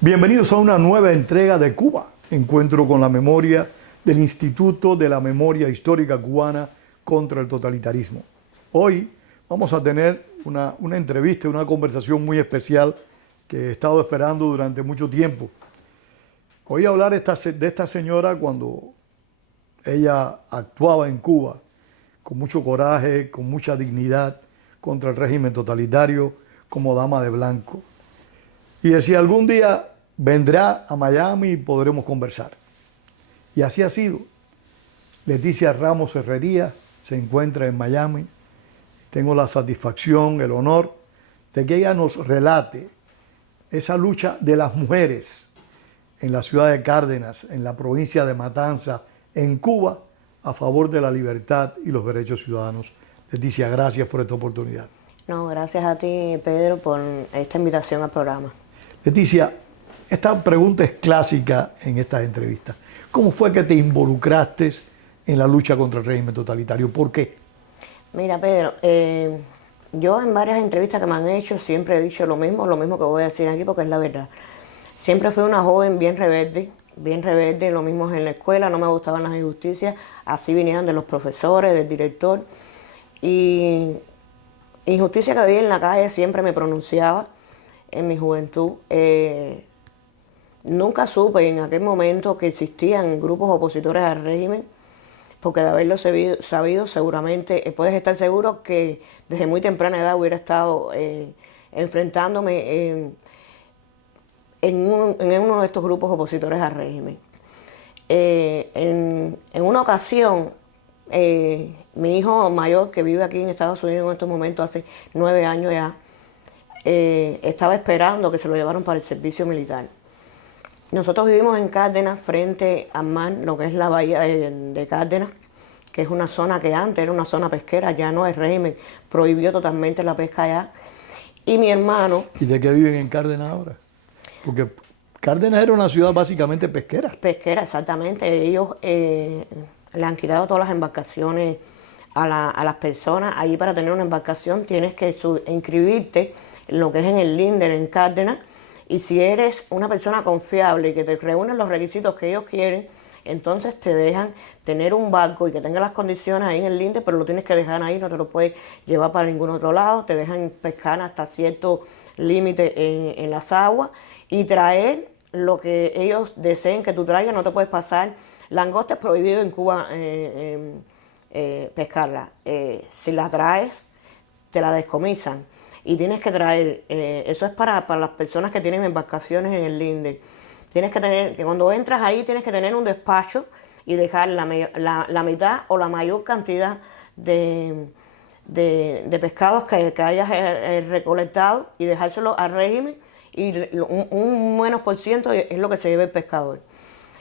Bienvenidos a una nueva entrega de Cuba, encuentro con la memoria del Instituto de la Memoria Histórica Cubana contra el Totalitarismo. Hoy vamos a tener una entrevista, una conversación muy especial que he estado esperando durante mucho tiempo. Oí hablar de esta señora cuando ella actuaba en Cuba con mucho coraje, con mucha dignidad contra el régimen totalitario como dama de blanco. Y decía, algún día vendrá a Miami y podremos conversar. Y así ha sido. Leticia Ramos Herrería se encuentra en Miami. Tengo la satisfacción, el honor de que ella nos relate esa lucha de las mujeres en la ciudad de Cárdenas, en la provincia de Matanzas, en Cuba, a favor de la libertad y los derechos ciudadanos. Leticia, gracias por esta oportunidad. No, gracias a ti, Pedro, por esta invitación al programa. Leticia, esta pregunta es clásica en estas entrevistas. ¿Cómo fue que te involucraste en la lucha contra el régimen totalitario? ¿Por qué? Mira, Pedro, yo en varias entrevistas que me han hecho siempre he dicho lo mismo que voy a decir aquí porque es la verdad. Siempre fui una joven bien rebelde, lo mismo en la escuela, no me gustaban las injusticias, así vinieran de los profesores, del director. Y injusticia que veía en la calle siempre me pronunciaba en mi juventud. Nunca supe en aquel momento que existían grupos opositores al régimen, porque de haberlo sabido seguramente, puedes estar seguro que desde muy temprana edad hubiera estado enfrentándome en uno de estos grupos opositores al régimen. En una ocasión, mi hijo mayor, que vive aquí en Estados Unidos en estos momentos, hace 9 años ya, estaba esperando que se lo llevaran para el servicio militar. Nosotros vivimos en Cárdenas, frente a mar, lo que es la bahía de Cárdenas, que es una zona que antes era una zona pesquera, ya no, el régimen prohibió totalmente la pesca allá. Y mi hermano... ¿Y de qué viven en Cárdenas ahora? Porque Cárdenas era una ciudad básicamente pesquera. Pesquera, exactamente. Ellos le han quitado todas las embarcaciones a las personas. Allí para tener una embarcación tienes que inscribirte en lo que es en el Linder, en Cárdenas, y si eres una persona confiable y que te reúnen los requisitos que ellos quieren, entonces te dejan tener un barco y que tenga las condiciones ahí en el Linder, pero lo tienes que dejar ahí, no te lo puedes llevar para ningún otro lado, te dejan pescar hasta cierto límite en las aguas y traer lo que ellos deseen que tú traigas, no te puedes pasar. Langosta es prohibido en Cuba pescarla. Si la traes, te la descomisan. Y tienes que traer, eso es para las personas que tienen embarcaciones en el Linder. Tienes que tener, que cuando entras ahí tienes que tener un despacho y dejar la mitad o la mayor cantidad de pescados que hayas recolectado y dejárselo al régimen, y un menos por ciento es lo que se lleva el pescador.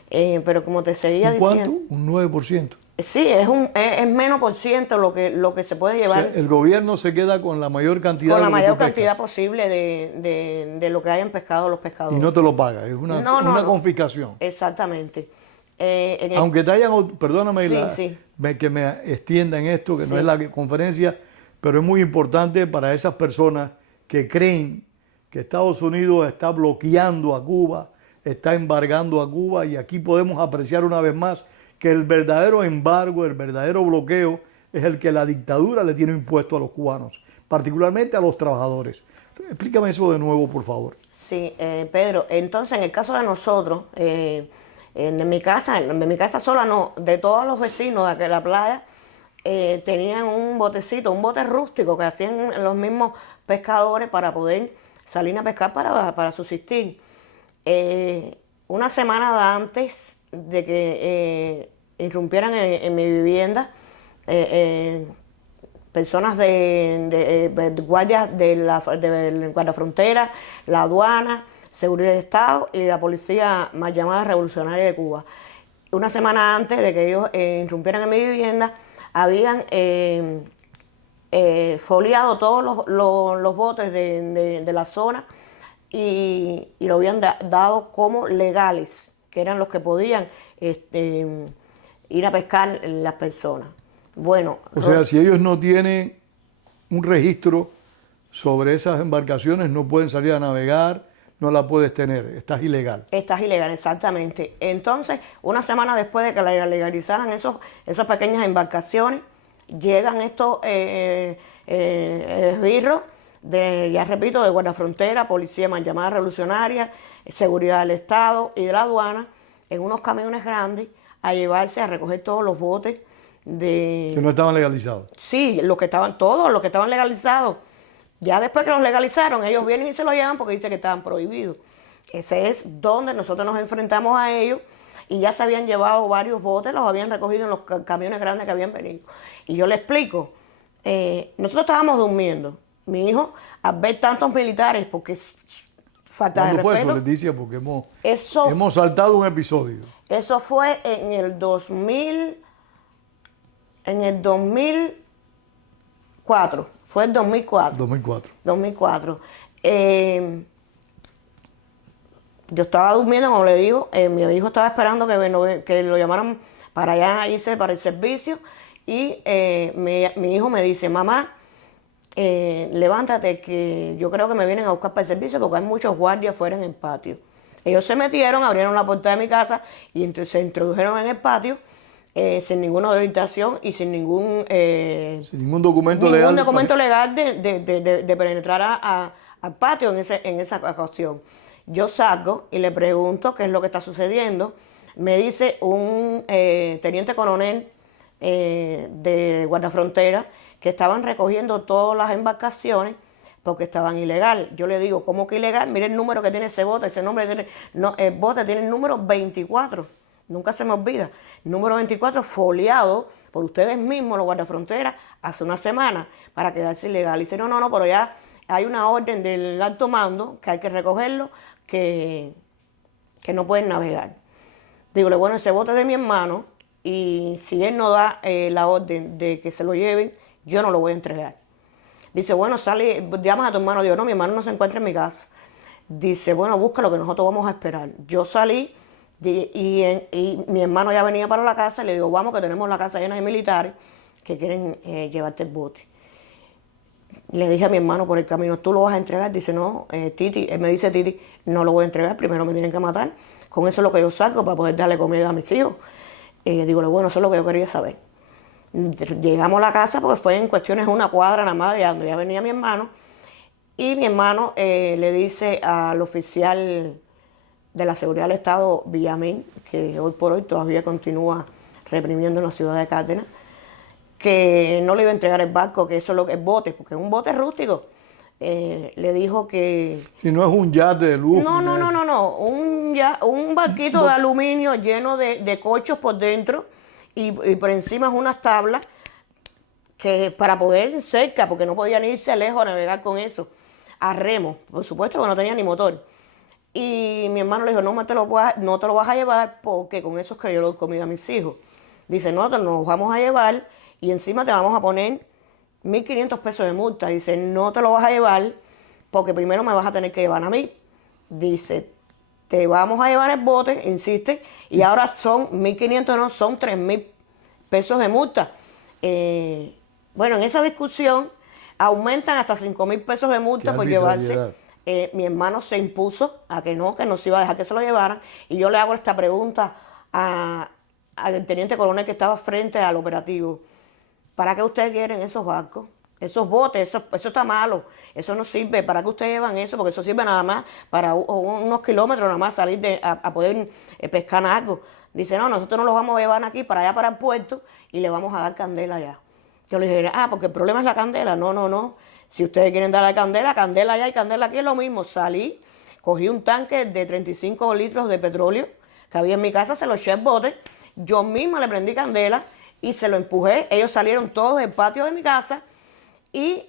Pero como te seguía diciendo... ¿Cuánto? ¿Un 9%? Sí, es menos por ciento lo que se puede llevar. O sea, el gobierno se queda con la mayor cantidad con la de lo que mayor tú cantidad pescas. posible de lo que hayan pescado los pescadores. Y no te lo paga, es una confiscación. Exactamente. Aunque te hayan, perdóname sí. Que me extienda en esto, que Sí. no es la conferencia, pero es muy importante para esas personas que creen que Estados Unidos está bloqueando a Cuba, está embargando a Cuba, y aquí podemos apreciar una vez más que el verdadero embargo, el verdadero bloqueo es el que la dictadura le tiene impuesto a los cubanos, particularmente a los trabajadores. Explícame eso de nuevo, por favor. Sí, Pedro, entonces en el caso de nosotros, en mi casa sola no, de todos los vecinos de la playa, tenían un botecito, un bote rústico que hacían los mismos pescadores para poder salir a pescar para subsistir. Una semana antes de que irrumpieran en mi vivienda, personas de guardias de guardafrontera, la aduana, seguridad de Estado y la policía más llamada revolucionaria de Cuba. Una semana antes de que ellos irrumpieran en mi vivienda, habían foliado todos los botes de la zona y lo habían dado como legales, que eran los que podían ir a pescar las personas. Bueno, o sea, si ellos no tienen un registro sobre esas embarcaciones, no pueden salir a navegar, no la puedes tener, estás ilegal. Estás ilegal, exactamente. Entonces, una semana después de que la legalizaran esas pequeñas embarcaciones, llegan estos esbirros, ya repito, de guardafrontera, policía más llamada revolucionaria, seguridad del Estado y de la aduana, en unos camiones grandes, a llevarse, a recoger todos los botes que no estaban legalizados. Sí, todos los que estaban legalizados. Ya después que los legalizaron, ellos vienen y se los llevan porque dicen que estaban prohibidos. Ese es donde nosotros nos enfrentamos a ellos y ya se habían llevado varios botes, los habían recogido en los camiones grandes que habían venido. Y yo le explico, nosotros estábamos durmiendo. Mi hijo, al ver tantos militares, porque es falta de respeto. ¿Cuándo fue eso, Leticia? Porque hemos saltado un episodio. Eso fue en el 2000... En el 2004, fue el 2004. 2004. Yo estaba durmiendo, como le digo, mi hijo estaba esperando que lo llamaran para allá irse para el servicio y mi hijo me dice, mamá, levántate que yo creo que me vienen a buscar para el servicio porque hay muchos guardias afuera en el patio. Ellos se metieron, abrieron la puerta de mi casa y se introdujeron en el patio. Sin ninguna orientación y sin ningún documento legal. De penetrar al patio en esa ocasión. Yo salgo y le pregunto qué es lo que está sucediendo. Me dice un teniente coronel de guardafrontera que estaban recogiendo todas las embarcaciones porque estaban ilegal. Yo le digo, ¿cómo que ilegal? Mire el número que tiene ese bote. El bote tiene el número 24. Nunca se me olvida. Número 24 foliado por ustedes mismos, los guardafronteras, hace una semana para quedarse ilegal. Y dice, no, pero ya hay una orden del alto mando que hay que recogerlo, que no pueden navegar. Digo, bueno, ese bote es de mi hermano y si él no da la orden de que se lo lleven, yo no lo voy a entregar. Dice, bueno, sale, llamas a tu hermano. Digo, no, mi hermano no se encuentra en mi casa. Dice, bueno, búscalo que nosotros vamos a esperar. Yo salí. Y mi hermano ya venía para la casa y le digo, vamos que tenemos la casa llena de militares que quieren llevarte el bote. Le dije a mi hermano por el camino, ¿tú lo vas a entregar? Dice, no, Titi, él me dice, Titi, no lo voy a entregar, primero me tienen que matar. Con eso es lo que yo saco para poder darle comida a mis hijos. Digo, bueno, eso es lo que yo quería saber. Llegamos a la casa porque fue en cuestiones de una cuadra nada más, donde ya venía mi hermano. Y mi hermano le dice al oficial de la seguridad del Estado, Villamil, que hoy por hoy todavía continúa reprimiendo en la ciudad de Cárdenas, que no le iba a entregar el barco, que eso es lo que es bote, porque es un bote rústico. Le dijo que... Si no es un yate de lujo. No, un barquito de aluminio lleno de cochos por dentro y por encima es unas tablas que para poder ir cerca, porque no podían irse lejos a navegar con eso, a remo, por supuesto que no tenía ni motor. Y mi hermano le dijo, no te lo vas a llevar porque con eso es que yo le doy comida a mis hijos. Dice, no, te nos vamos a llevar y encima te vamos a poner 1.500 pesos de multa. Dice, no te lo vas a llevar porque primero me vas a tener que llevar a mí. Dice, te vamos a llevar el bote, insiste, y ahora son 1.500, no, son 3.000 pesos de multa. Bueno, en esa discusión aumentan hasta 5.000 pesos de multa por llevarse. Mi hermano se impuso a que no se iba a dejar que se lo llevaran. Y yo le hago esta pregunta al teniente coronel que estaba frente al operativo. ¿Para qué ustedes quieren esos barcos? Esos botes, eso está malo, eso no sirve. ¿Para qué ustedes llevan eso? Porque eso sirve nada más para unos kilómetros, nada más salir a poder pescar algo. Dice, no, nosotros no los vamos a llevar aquí para allá, para el puerto, y le vamos a dar candela allá. Yo le dije, porque el problema es la candela. No, no, no. Si ustedes quieren dar la candela, candela allá y candela aquí es lo mismo. Salí, cogí un tanque de 35 litros de petróleo que había en mi casa, se lo eché al bote, yo misma le prendí candela y se lo empujé. Ellos salieron todos del patio de mi casa y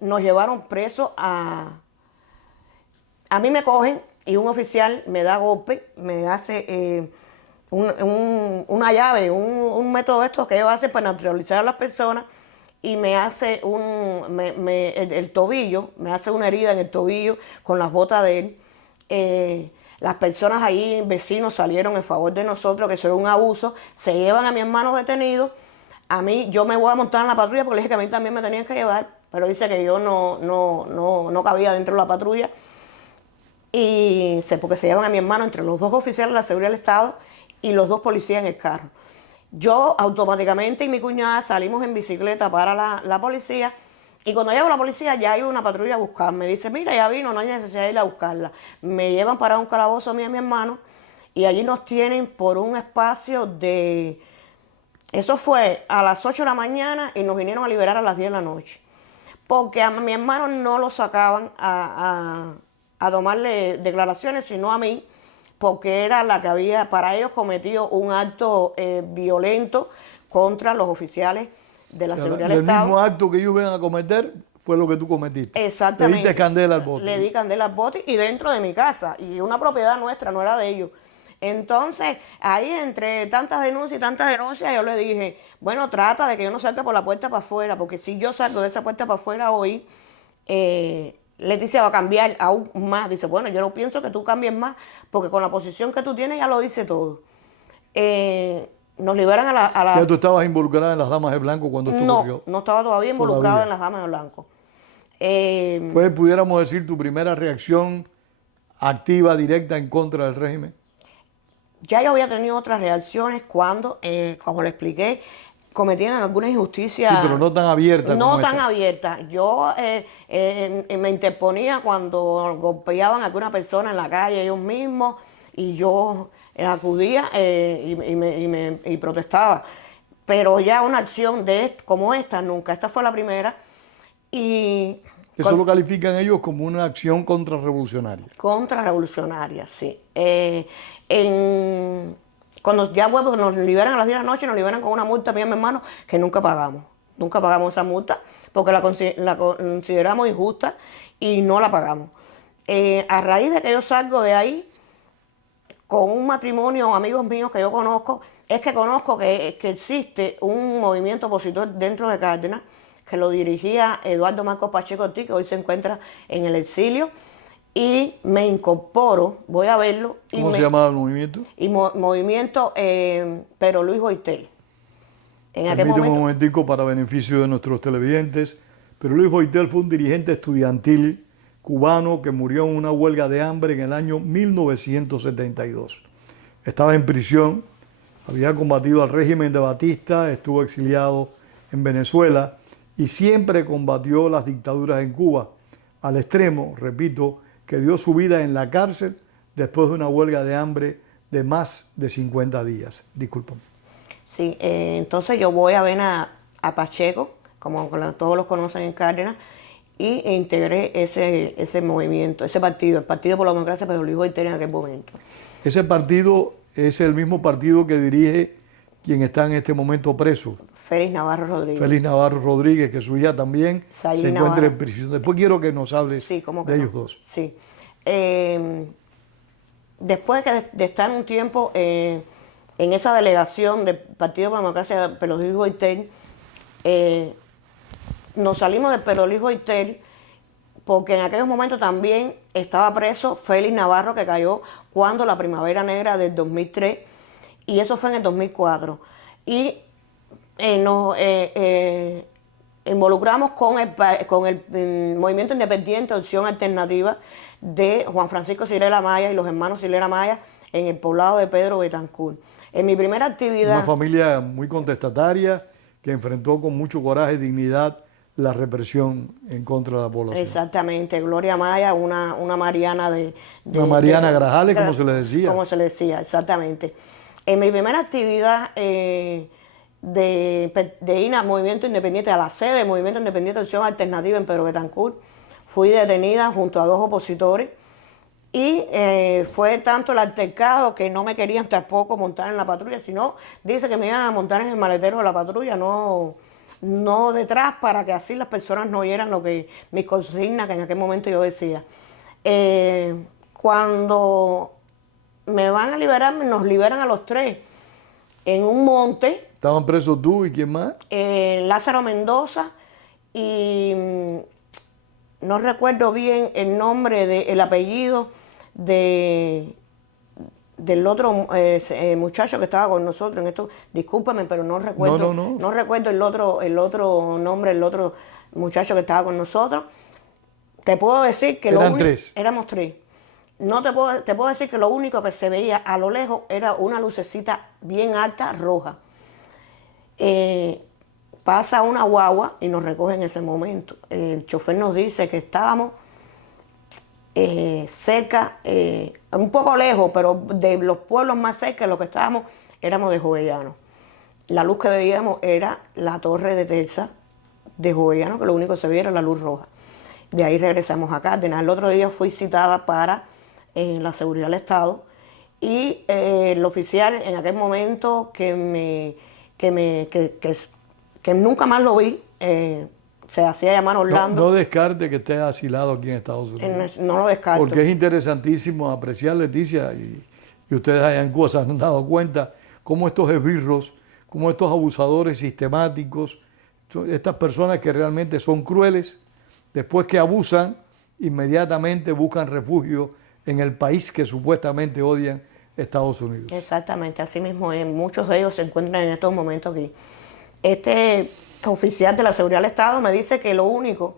nos llevaron presos a mí me cogen y un oficial me da golpe, me hace una llave, un método de estos que ellos hacen para neutralizar a las personas y me hace el tobillo, me hace una herida en el tobillo con las botas de él. Las personas ahí, vecinos, salieron en favor de nosotros, que eso es un abuso, se llevan a mi hermano detenido. A mí, yo me voy a montar en la patrulla porque le dije que a mí también me tenían que llevar, pero dice que yo no cabía dentro de la patrulla. Y porque se llevan a mi hermano entre los dos oficiales de la seguridad del Estado y los dos policías en el carro. Yo automáticamente y mi cuñada salimos en bicicleta para la policía y cuando llego a la policía ya hay una patrulla a buscarme. Dice, mira, ya vino, no hay necesidad de ir a buscarla. Me llevan para un calabozo a mí y a mi hermano y allí nos tienen por un espacio de... Eso fue a las 8 de la mañana y nos vinieron a liberar a las 10 de la noche. Porque a mi hermano no lo sacaban a tomarle declaraciones, sino a mí, porque era la que había para ellos cometido un acto violento contra los oficiales de la seguridad del Estado. El mismo acto que ellos iban a cometer fue lo que tú cometiste. Exactamente. Le diste candela al bote. Le di candela al bote y dentro de mi casa, y una propiedad nuestra, no era de ellos. Entonces, ahí entre tantas denuncias, yo le dije, bueno, trata de que yo no salga por la puerta para afuera, porque si yo salgo de esa puerta para afuera hoy, Leticia va a cambiar aún más. Dice, bueno, yo no pienso que tú cambies más, porque con la posición que tú tienes ya lo dice todo. Nos liberan a la... ¿Ya tú estabas involucrada en las Damas de Blanco cuando esto ocurrió? No estaba todavía involucrada en las Damas de Blanco. ¿Fue, pudiéramos decir, tu primera reacción activa, directa en contra del régimen? Ya yo había tenido otras reacciones cuando, como le expliqué, cometían alguna injusticia. Sí, pero no tan abierta. No tan abierta. Yo me interponía cuando golpeaban a alguna persona en la calle, ellos mismos, y yo acudía y protestaba. Pero ya una acción como esta, nunca. Esta fue la primera. Y eso lo califican ellos como una acción contrarrevolucionaria. Contrarrevolucionaria, sí. Cuando ya nos liberan a las 10 de la noche, nos liberan con una multa a mí y a mi hermano que nunca pagamos. Nunca pagamos esa multa porque la consideramos injusta y no la pagamos. A raíz de que yo salgo de ahí, con un matrimonio, amigos míos que yo conozco, es que conozco que existe un movimiento opositor dentro de Cárdenas, que lo dirigía Eduardo Marcos Pacheco Ortiz, que hoy se encuentra en el exilio, y me incorporo, voy a verlo. ¿Cómo se llamaba el movimiento? Movimiento Pero Luis Boitel. Permíteme un momentico para beneficio de nuestros televidentes. Pero Luis Boitel fue un dirigente estudiantil cubano que murió en una huelga de hambre en el año 1972. Estaba en prisión, había combatido al régimen de Batista, estuvo exiliado en Venezuela y siempre combatió las dictaduras en Cuba, al extremo, repito, que dio su vida en la cárcel después de una huelga de hambre de más de 50 días. Discúlpame. Sí, entonces yo voy a ver a Pacheco, como todos los conocen en Cárdenas, y integré ese movimiento, ese partido, el Partido por la Democracia, pero Luis Boitel en aquel momento. Ese partido es el mismo partido que dirige quien está en este momento preso. Félix Navarro Rodríguez. Félix Navarro Rodríguez, que su hija también Sailí se encuentra Navarro en prisión. Después quiero que nos hables sí, de ellos dos. Sí. Después de estar un tiempo en esa delegación del Partido por la Democracia, pero Luis Boitel, nos salimos del Pedro Luis Boitel porque en aquellos momentos también estaba preso Félix Navarro, que cayó cuando la Primavera Negra del 2003, y eso fue en el 2004. Y nos involucramos con el Movimiento Independiente Opción Alternativa de Juan Francisco Cilela Maya y los hermanos Cilela Maya en el poblado de Pedro Betancourt. En mi primera actividad... Una familia muy contestataria que enfrentó con mucho coraje y dignidad la represión en contra de la población. Exactamente, Gloria Maya, una Mariana Una Mariana Grajales, como se le decía. Como se le decía, exactamente. En mi primera actividad de ir al Movimiento Independiente, a la sede del Movimiento Independiente de Acción Alternativa en Pedro Betancourt, fui detenida junto a 2 opositores y fue tanto el altercado que no me querían tampoco montar en la patrulla, sino dice que me iban a montar en el maletero de la patrulla, no detrás, para que así las personas no oyeran lo que mis consignas que en aquel momento yo decía. Cuando me van a liberar, nos liberan a los 3 en un monte. ¿Estaban presos tú y quién más? Lázaro Mendoza y no recuerdo bien el nombre, el apellido del otro muchacho que estaba con nosotros en esto. Discúlpame, pero no recuerdo. No recuerdo el otro nombre, el otro muchacho que estaba con nosotros. Te puedo decir que eran 3. Éramos 3. No te puedo decir que lo único que se veía a lo lejos era una lucecita bien alta, roja. Pasa una guagua y nos recoge en ese momento. El chofer nos dice que estábamos cerca, un poco lejos, pero de los pueblos más cerca de los que estábamos, éramos de Jovellanos. La luz que veíamos era la torre de Telsa de Jovellanos, que lo único que se veía era la luz roja. De ahí regresamos a Cárdenas. El otro día fui citada para la seguridad del Estado y el oficial en aquel momento que nunca más lo vi, se hacía llamar Orlando. No descarte que esté asilado aquí en Estados Unidos. No lo descarto. Porque es interesantísimo apreciar, Leticia, y ustedes allá en Cuba se han dado cuenta cómo estos esbirros, cómo estos abusadores sistemáticos, estas personas que realmente son crueles, después que abusan, inmediatamente buscan refugio en el país que supuestamente odian, Estados Unidos. Exactamente, así mismo es. Muchos de ellos se encuentran en estos momentos aquí. Este oficial de la seguridad del Estado me dice que lo único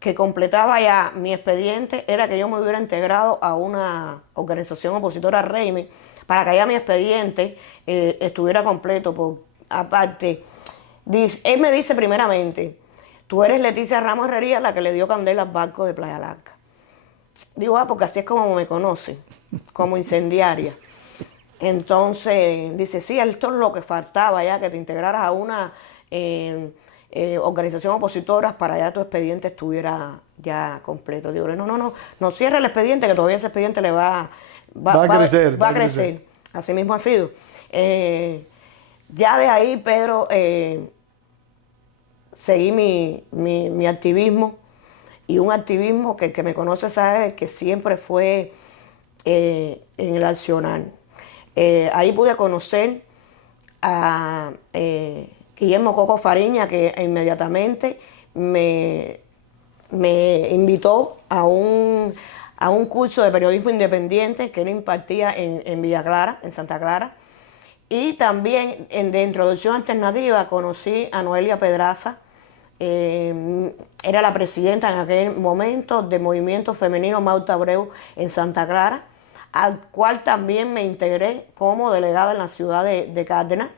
que completaba ya mi expediente era que yo me hubiera integrado a una organización opositora a régimen para que ya mi expediente estuviera completo. Aparte, él me dice primeramente: tú eres Leticia Ramos Herrería, la que le dio candela al barco de Playa Larga. Digo, porque así es como me conocen, como incendiaria. Entonces dice, sí, esto es lo que faltaba ya, que te integraras a una organización opositora para ya tu expediente estuviera ya completo. Digo, no cierre el expediente, que todavía ese expediente le va a crecer. Así mismo ha sido. Ya de ahí, Pedro, seguí mi activismo, y un activismo que el que me conoce sabe que siempre fue en el accionar. Ahí pude conocer a Guillermo Coco Fariña, que inmediatamente me invitó a un curso de periodismo independiente que él impartía en Villa Clara, en Santa Clara. Y también de introducción alternativa conocí a Noelia Pedraza. Era la presidenta en aquel momento del movimiento femenino Mauta Abreu en Santa Clara, al cual también me integré como delegada en la ciudad de Cárdenas.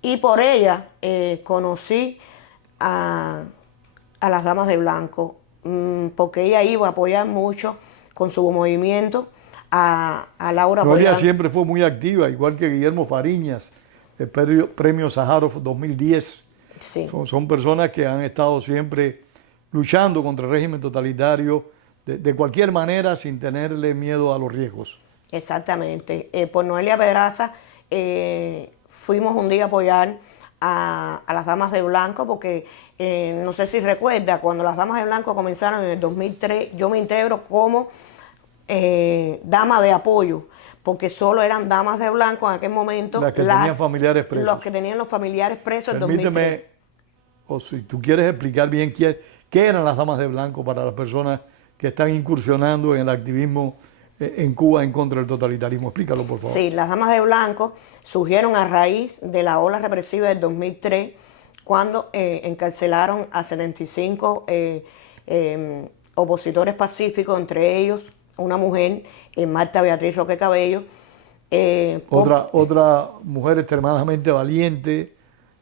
Y por ella conocí a las Damas de Blanco, porque ella iba a apoyar mucho con su movimiento a Laura Noelia Pollán. siempre fue muy activa, igual que Guillermo Fariñas, el premio Sájarov 2010. Sí. Son personas que han estado siempre luchando contra el régimen totalitario de cualquier manera, sin tenerle miedo a los riesgos. Exactamente. Por Noelia Pedraza fuimos un día a apoyar a las Damas de Blanco, porque no sé si recuerda, cuando las Damas de Blanco comenzaron en el 2003, yo me integro como dama de apoyo, porque solo eran damas de blanco en aquel momento. Las que tenían familiares presos. Los que tenían los familiares presos en 2003. Permíteme, o si tú quieres explicar bien qué eran las Damas de Blanco para las personas que están incursionando en el activismo en Cuba en contra del totalitarismo. Explícalo, por favor. Sí, las Damas de Blanco surgieron a raíz de la ola represiva del 2003, cuando encarcelaron a 75 opositores pacíficos, entre ellos una mujer, Marta Beatriz Roque Cabello. Otra mujer extremadamente valiente,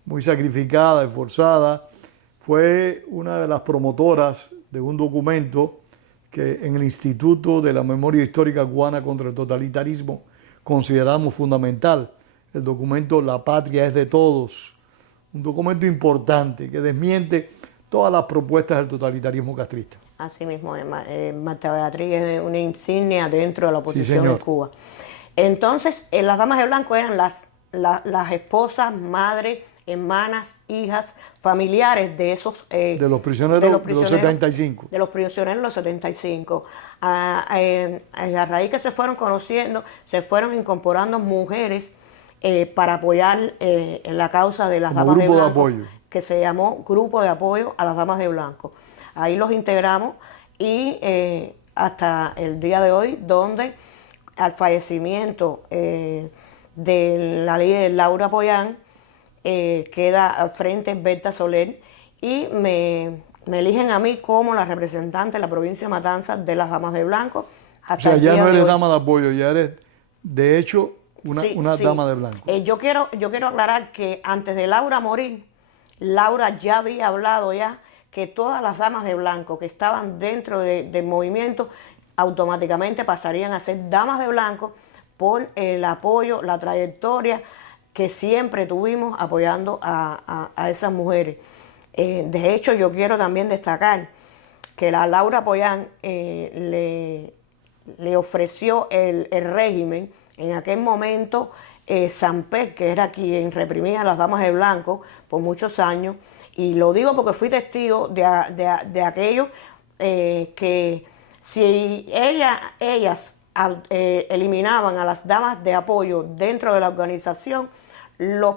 muy sacrificada, esforzada, fue una de las promotoras de un documento que en el Instituto de la Memoria Histórica Cubana contra el Totalitarismo consideramos fundamental, el documento La Patria es de Todos, un documento importante que desmiente todas las propuestas del totalitarismo castrista. Así mismo, Marta Beatriz es una insignia dentro de la oposición en Cuba. Entonces, las damas de blanco eran las esposas, madres, hermanas, hijas, familiares de esos... de los prisioneros de los 75. De los prisioneros de los 75. A raíz que se fueron conociendo, se fueron incorporando mujeres para apoyar la causa de las damas de blanco. Grupo de apoyo. Que se llamó Grupo de Apoyo a las Damas de Blanco. Ahí los integramos y hasta el día de hoy, donde al fallecimiento de la líder Laura Pollán, queda al frente Berta Soler y me eligen a mí como la representante de la provincia de Matanzas de las Damas de Blanco. O sea, ya no eres dama de apoyo, ya eres de hecho una dama de blanco. Yo quiero aclarar que antes de Laura morir, Laura ya había hablado que todas las damas de blanco que estaban dentro del movimiento automáticamente pasarían a ser damas de blanco por el apoyo, la trayectoria que siempre tuvimos apoyando a esas mujeres. De hecho, yo quiero también destacar que la Laura Pollán le ofreció el régimen en aquel momento Samper, que era quien reprimía a las damas de blanco por muchos años, y lo digo porque fui testigo de aquello que si ellas eliminaban a las damas de apoyo dentro de la organización, los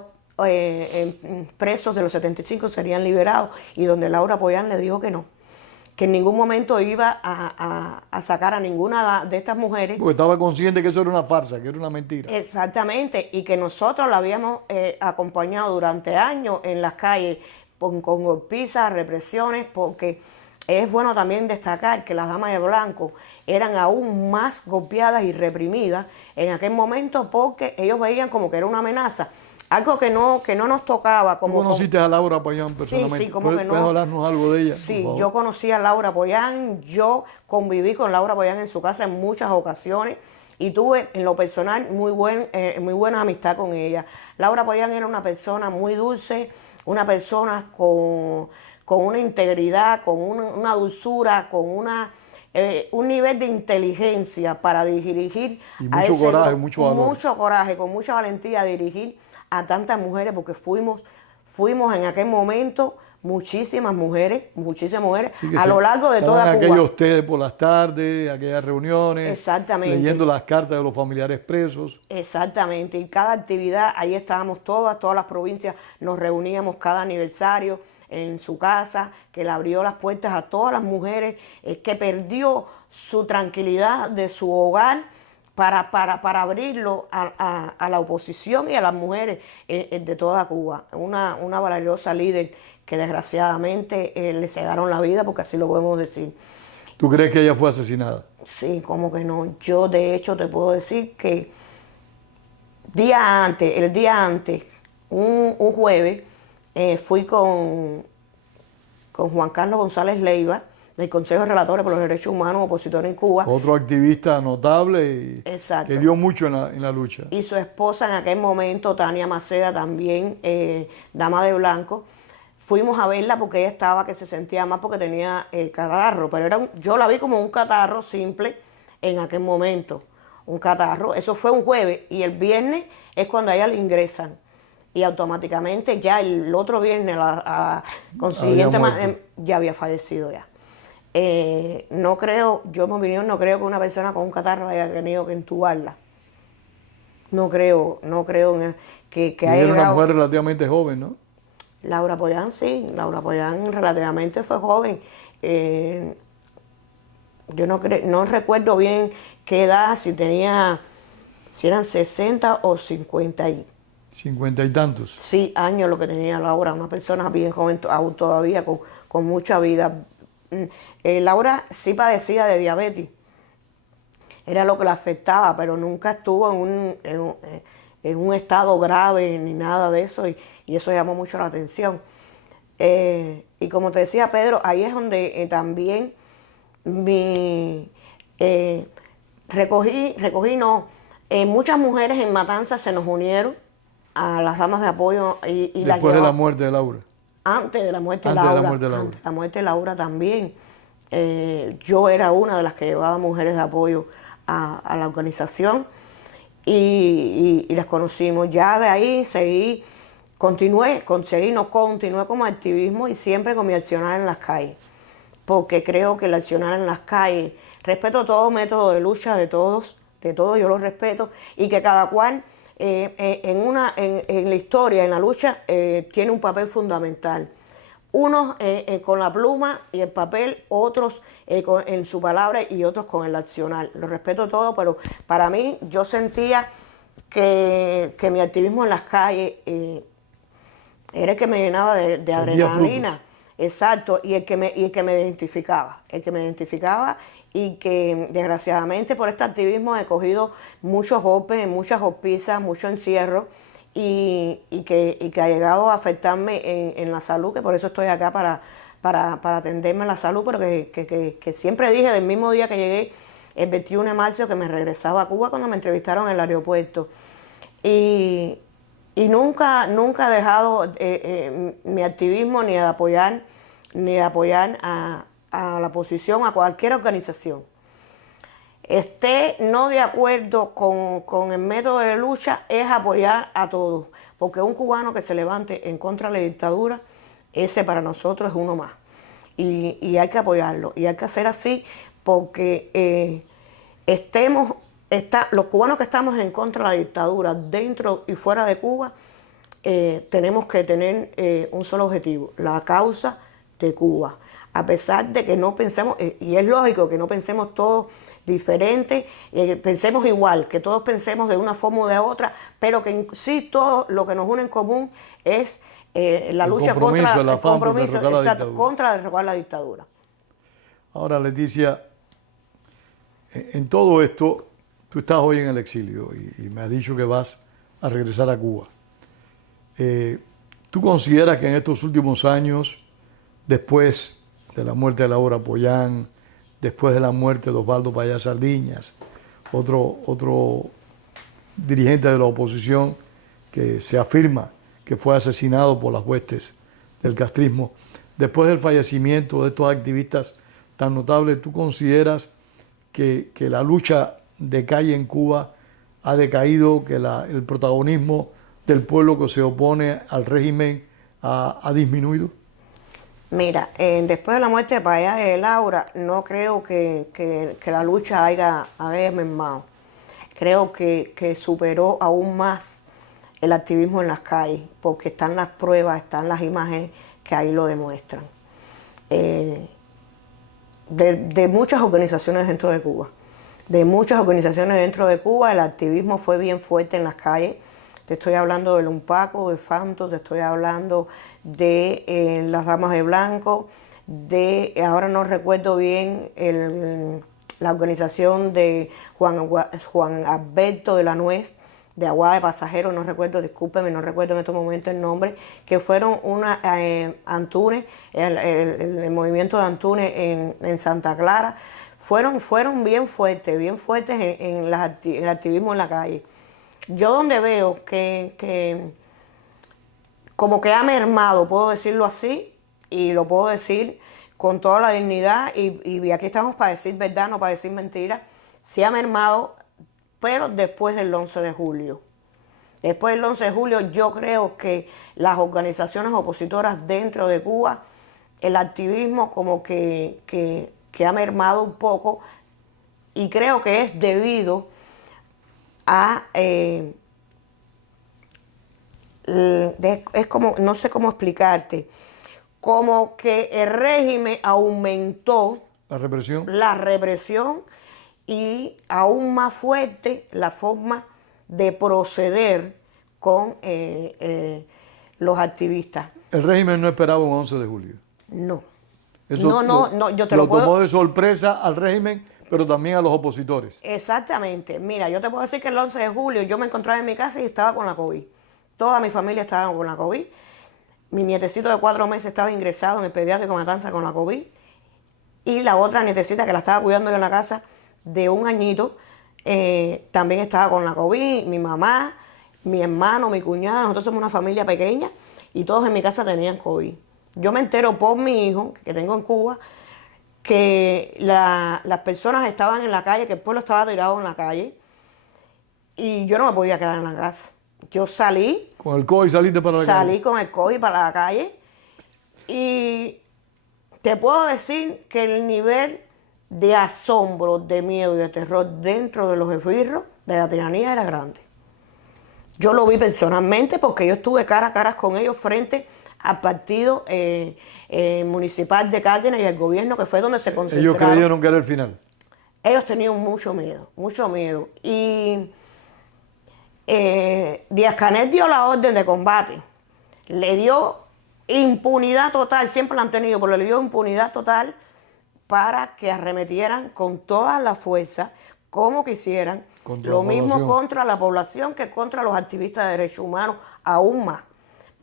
presos de los 75 serían liberados, y donde Laura Pollán le dijo que en ningún momento iba a sacar a ninguna de estas mujeres. Porque estaba consciente que eso era una farsa, que era una mentira. Exactamente, y que nosotros la habíamos acompañado durante años en las calles con golpizas, represiones, porque es bueno también destacar que las damas de blanco eran aún más golpeadas y reprimidas en aquel momento porque ellos veían como que era una amenaza. Algo que no nos tocaba. ¿Tú conociste a Laura Pollán personalmente? Sí, como que no. ¿Puedes hablarnos algo de ella? Sí, yo conocí a Laura Pollán, yo conviví con Laura Pollán en su casa en muchas ocasiones y tuve en lo personal muy buena amistad con ella. Laura Pollán era una persona muy dulce, una persona con una integridad, con una dulzura, con un nivel de inteligencia para dirigir. Y mucho coraje, mucho valor. Mucho coraje, con mucha valentía a dirigir a tantas mujeres, porque fuimos en aquel momento muchísimas mujeres sí, a lo largo de toda Cuba. Aquellos té por las tardes, aquellas reuniones, exactamente, leyendo las cartas de los familiares presos. Exactamente, y cada actividad, ahí estábamos todas las provincias, nos reuníamos cada aniversario en su casa, que le abrió las puertas a todas las mujeres, que perdió su tranquilidad de su hogar para abrirlo a la oposición y a las mujeres de toda Cuba. Una valiosa líder que desgraciadamente le cegaron la vida, porque así lo podemos decir. ¿Tú crees que ella fue asesinada? Sí, como que no. Yo de hecho te puedo decir que el día antes, un jueves, fui con Juan Carlos González Leiva, del Consejo de Relatores por los Derechos Humanos, opositor en Cuba. Otro activista notable y que dio mucho en la lucha. Y su esposa en aquel momento, Tania Maceda, también dama de blanco. Fuimos a verla porque ella estaba que se sentía mal porque tenía catarro, pero yo la vi como un catarro simple en aquel momento, un catarro. Eso fue un jueves y el viernes es cuando a ella le ingresan. Y automáticamente ya el otro viernes, consiguiente, ya había fallecido ya. No creo, yo en mi opinión, no creo que una persona con un catarro haya tenido que entubarla. No creo que haya era una mujer relativamente joven, ¿no? Laura Pollán, sí, Laura Pollán relativamente fue joven. Yo no recuerdo bien qué edad, si eran 60 o 50 y... 50 y tantos. Sí, años lo que tenía Laura, una persona bien joven, aún todavía con mucha vida. Laura sí padecía de diabetes, era lo que la afectaba, pero nunca estuvo en un estado grave ni nada de eso, y eso llamó mucho la atención. Y como te decía Pedro, ahí es donde también mi, eh, muchas mujeres en Matanzas se nos unieron a las damas de apoyo y las Después de la llevamos. muerte de Laura. Antes de la muerte de Antes de la Laura, muerte de Laura. antes de la muerte de Laura también. Yo era una de las que llevaba mujeres de apoyo a la organización y las conocimos. Ya de ahí continué como activismo y siempre con mi accionar en las calles, porque creo que el accionar en las calles, respeto todo método de lucha de todos yo los respeto, y que cada cual en la historia, en la lucha, tiene un papel fundamental. Unos con la pluma y el papel, otros en su palabra y otros con el accionar. Lo respeto todo, pero para mí yo sentía que mi activismo en las calles era el que me llenaba de adrenalina. Exacto, y el que me identificaba. Y que desgraciadamente por este activismo he cogido muchos golpes, muchas golpizas, mucho encierro y que ha llegado a afectarme en la salud, que por eso estoy acá para atenderme en la salud, pero que siempre dije del mismo día que llegué, el 21 de marzo, que me regresaba a Cuba cuando me entrevistaron en el aeropuerto. Y nunca he dejado mi activismo ni de apoyar a la oposición, a cualquier organización. Esté no de acuerdo con el método de lucha, es apoyar a todos, porque un cubano que se levante en contra de la dictadura, ese para nosotros es uno más. Y hay que apoyarlo, y hay que hacer así, porque los cubanos que estamos en contra de la dictadura, dentro y fuera de Cuba, tenemos que tener un solo objetivo, la causa de Cuba. A pesar de que no pensemos, y es lógico que no pensemos todos diferentes, pensemos igual, que todos pensemos de una forma o de otra, pero que en sí todo lo que nos une en común es la lucha contra el compromiso, contra derrocar la dictadura. Ahora, Leticia, en todo esto, tú estás hoy en el exilio y me has dicho que vas a regresar a Cuba. ¿Tú consideras que en estos últimos años, después de la muerte de Laura Pollán, después de la muerte de Osvaldo Payá Sardiñas, otro dirigente de la oposición que se afirma que fue asesinado por las huestes del castrismo, después del fallecimiento de estos activistas tan notables, ¿tú consideras que la lucha de calle en Cuba ha decaído, que el protagonismo del pueblo que se opone al régimen ha disminuido? Mira, después de la muerte de Payá y de Laura, no creo que la lucha haya mermado. Creo que superó aún más el activismo en las calles, porque están las pruebas, están las imágenes que ahí lo demuestran. De muchas organizaciones dentro de Cuba. El activismo fue bien fuerte en las calles. Te estoy hablando del UNPACO, de Fanto, te estoy hablando de las Damas de Blanco, ahora no recuerdo bien, la organización de Juan Alberto de la Nuez, de Aguada de Pasajeros, no recuerdo, discúlpeme, no recuerdo en estos momentos el nombre, que fueron Antunes, el movimiento de Antunes en Santa Clara, fueron bien fuertes en el activismo en la calle. Yo donde veo que como que ha mermado, puedo decirlo así, y lo puedo decir con toda la dignidad, y aquí estamos para decir verdad, no para decir mentira, se ha mermado, pero después del 11 de julio. Después del 11 de julio yo creo que las organizaciones opositoras dentro de Cuba, el activismo como que ha mermado un poco, y creo que es debido a... es como, no sé cómo explicarte, como que el régimen aumentó la represión y aún más fuerte la forma de proceder con los activistas. El régimen no esperaba un 11 de julio. No. Eso no, yo te lo puedo... tomó de sorpresa al régimen, pero también a los opositores. Exactamente. Mira, yo te puedo decir que el 11 de julio yo me encontraba en mi casa y estaba con la COVID. Toda mi familia estaba con la COVID. Mi nietecito de 4 meses estaba ingresado en el pediátrico Matanza con la COVID. Y la otra nietecita que la estaba cuidando yo en la casa, de 1 añito, también estaba con la COVID. Mi mamá, mi hermano, mi cuñada, nosotros somos una familia pequeña y todos en mi casa tenían COVID. Yo me entero por mi hijo, que tengo en Cuba, que las personas estaban en la calle, que el pueblo estaba tirado en la calle y yo no me podía quedar en la casa. Yo salí. Con el COVID saliste para la calle. Salí con el COVID para la calle y te puedo decir que el nivel de asombro, de miedo y de terror dentro de los esbirros de la tiranía era grande. Yo lo vi personalmente porque yo estuve cara a cara con ellos frente al partido municipal de Cárdenas y al gobierno, que fue donde se concentraron. Ellos creyeron que era el final. Ellos tenían mucho miedo, mucho miedo. Y Díaz-Canel dio la orden de combate. Le dio impunidad total, siempre la han tenido, pero le dio impunidad total para que arremetieran con toda la fuerza, como quisieran, lo mismo contra la población que contra los activistas de derechos humanos, aún más.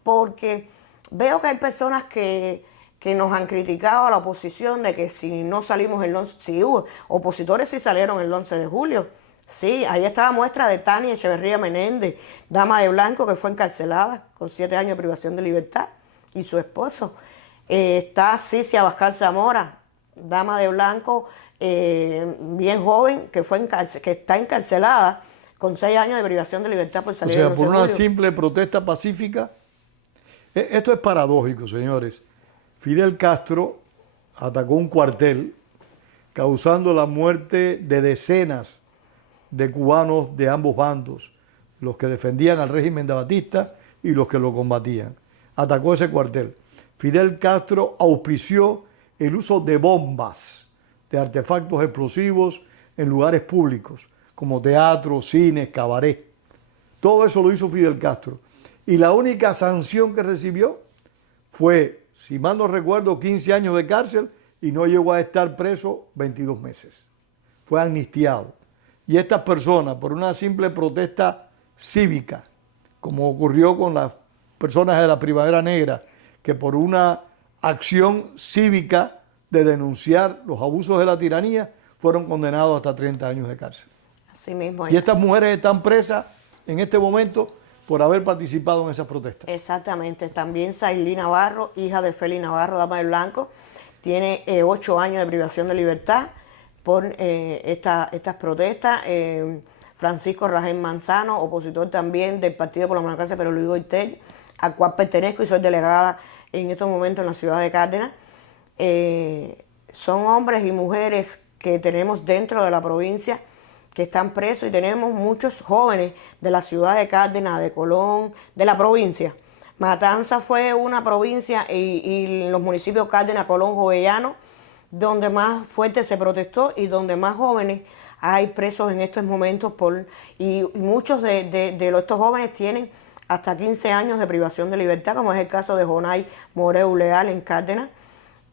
Porque veo que hay personas que nos han criticado a la oposición de que si no salimos el 11, sí hubo opositores sí salieron el 11 de julio. Sí, ahí está la muestra de Tania Echeverría Menéndez, dama de blanco, que fue encarcelada con 7 años de privación de libertad, y su esposo. Está Cicia Abascal Zamora, dama de blanco, bien joven, que está encarcelada con 6 años de privación de libertad por salir. O sea, por una simple protesta pacífica. Esto es paradójico, señores. Fidel Castro atacó un cuartel causando la muerte de decenas de cubanos de ambos bandos, los que defendían al régimen de Batista y los que lo combatían. Atacó ese cuartel. Fidel Castro auspició el uso de bombas, de artefactos explosivos en lugares públicos, como teatros, cines, cabaret. Todo eso lo hizo Fidel Castro. Y la única sanción que recibió fue, si mal no recuerdo, 15 años de cárcel y no llegó a estar preso 22 meses. Fue amnistiado. Y estas personas, por una simple protesta cívica, como ocurrió con las personas de la Primavera Negra, que por una acción cívica de denunciar los abusos de la tiranía, fueron condenados hasta 30 años de cárcel. Así mismo. Y estas mujeres están presas en este momento por haber participado en esas protestas. Exactamente. También Sailí Navarro, hija de Félix Navarro, dama de blanco, tiene 8 años de privación de libertad por estas protestas. Francisco Rajel Manzano, opositor también del Partido por la Democracia, pero Luis Ortel, al cual pertenezco y soy delegada en estos momentos en la ciudad de Cárdenas. Son hombres y mujeres que tenemos dentro de la provincia que están presos y tenemos muchos jóvenes de la ciudad de Cárdenas, de Colón, de la provincia. Matanza fue una provincia y los municipios Cárdenas, Colón, Jovellanos, donde más fuerte se protestó y donde más jóvenes hay presos en estos momentos y muchos de estos jóvenes tienen hasta 15 años de privación de libertad, como es el caso de Jonay Moreu Leal en Cárdenas,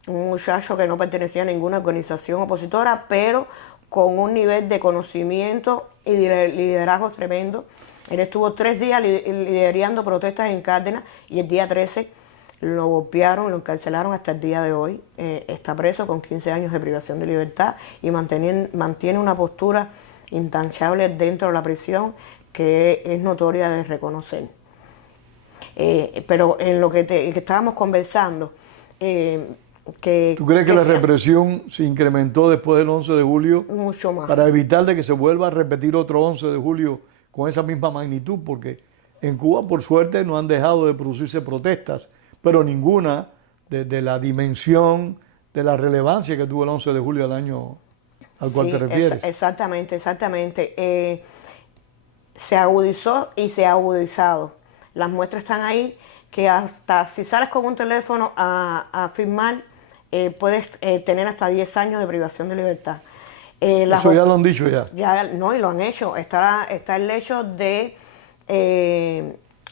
un muchacho que no pertenecía a ninguna organización opositora, pero con un nivel de conocimiento y de liderazgo tremendo. Él estuvo 3 días liderando protestas en Cárdenas y el día 13 lo golpearon, lo encarcelaron hasta el día de hoy. Está preso con 15 años de privación de libertad y mantiene una postura intachable dentro de la prisión que es notoria de reconocer. Pero en lo que estábamos conversando, ¿tú crees que la represión se incrementó después del 11 de julio? Mucho más. Para evitar de que se vuelva a repetir otro 11 de julio con esa misma magnitud, porque en Cuba, por suerte, no han dejado de producirse protestas, pero ninguna de la dimensión, de la relevancia que tuvo el 11 de julio del año al cual te refieres. Exactamente, exactamente. Se agudizó y se ha agudizado. Las muestras están ahí, que hasta si sales con un teléfono a firmar, puedes tener hasta 10 años de privación de libertad. Eso ya lo han dicho ya. No, y lo han hecho. Está el hecho de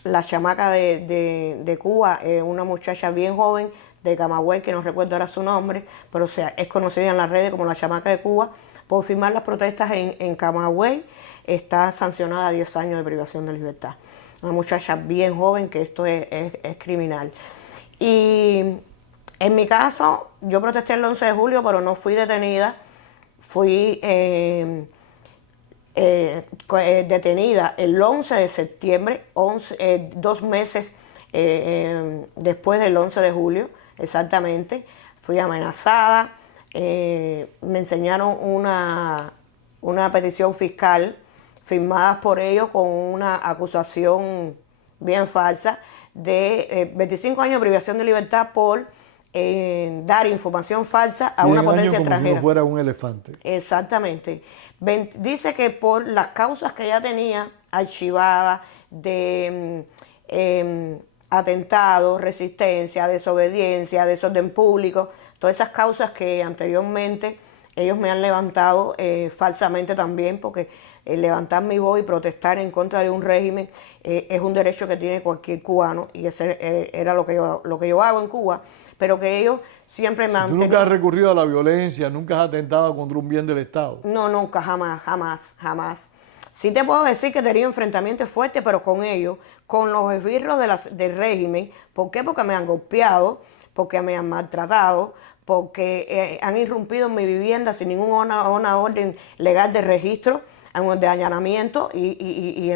la chamaca de Cuba, una muchacha bien joven de Camagüey, que no recuerdo ahora su nombre, pero es conocida en las redes como la chamaca de Cuba, por firmar las protestas en Camagüey, está sancionada a 10 años de privación de libertad. Una muchacha bien joven, que esto es criminal. Y en mi caso, yo protesté el 11 de julio, pero no fui detenida. Fui detenida el 11 de septiembre, 2 meses después del 11 de julio, exactamente. Fui amenazada, me enseñaron una petición fiscal firmada por ellos con una acusación bien falsa de 25 años de privación de libertad por dar información falsa a una potencia extranjera. Como si no fuera un elefante. Exactamente. Dice que por las causas que ella tenía archivadas de atentado, resistencia, desobediencia, desorden público, todas esas causas que anteriormente ellos me han levantado falsamente también, porque levantar mi voz y protestar en contra de un régimen es un derecho que tiene cualquier cubano, y ese era lo que yo hago en Cuba, pero que ellos siempre me han tenido... ¿Tú nunca has recurrido a la violencia, nunca has atentado contra un bien del Estado? No, nunca, jamás. Sí te puedo decir que he tenido enfrentamientos fuertes, pero con ellos, con los esbirros del régimen. ¿Por qué? Porque me han golpeado, porque me han maltratado, porque han irrumpido en mi vivienda sin ninguna orden legal de registro, de allanamiento, y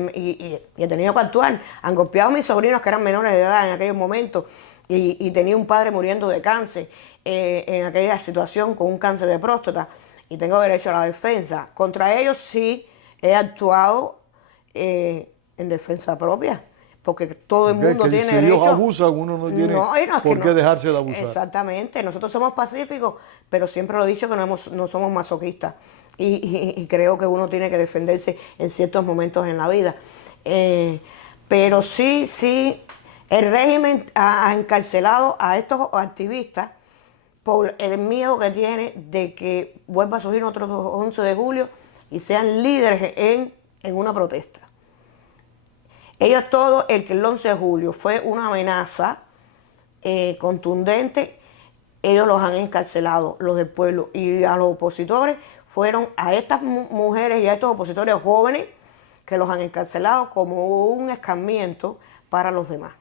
he tenido que actuar. Han golpeado a mis sobrinos, que eran menores de edad en aquellos momentos, y tenía un padre muriendo de cáncer en aquella situación, con un cáncer de próstata, y tengo derecho a la defensa. Contra ellos sí he actuado en defensa propia, porque todo el mundo tiene si derecho. Si ellos abusan, uno no tiene por qué dejarse de abusar. Exactamente. Nosotros somos pacíficos, pero siempre lo he dicho que no somos masoquistas. Y creo que uno tiene que defenderse en ciertos momentos en la vida. Pero sí, el régimen ha encarcelado a estos activistas por el miedo que tiene de que vuelva a surgir otro 11 de julio y sean líderes en una protesta. Ellos todos, el 11 de julio fue una amenaza contundente, ellos los han encarcelado, los del pueblo, y a los opositores fueron a estas mujeres y a estos opositores jóvenes que los han encarcelado como un escarmiento para los demás.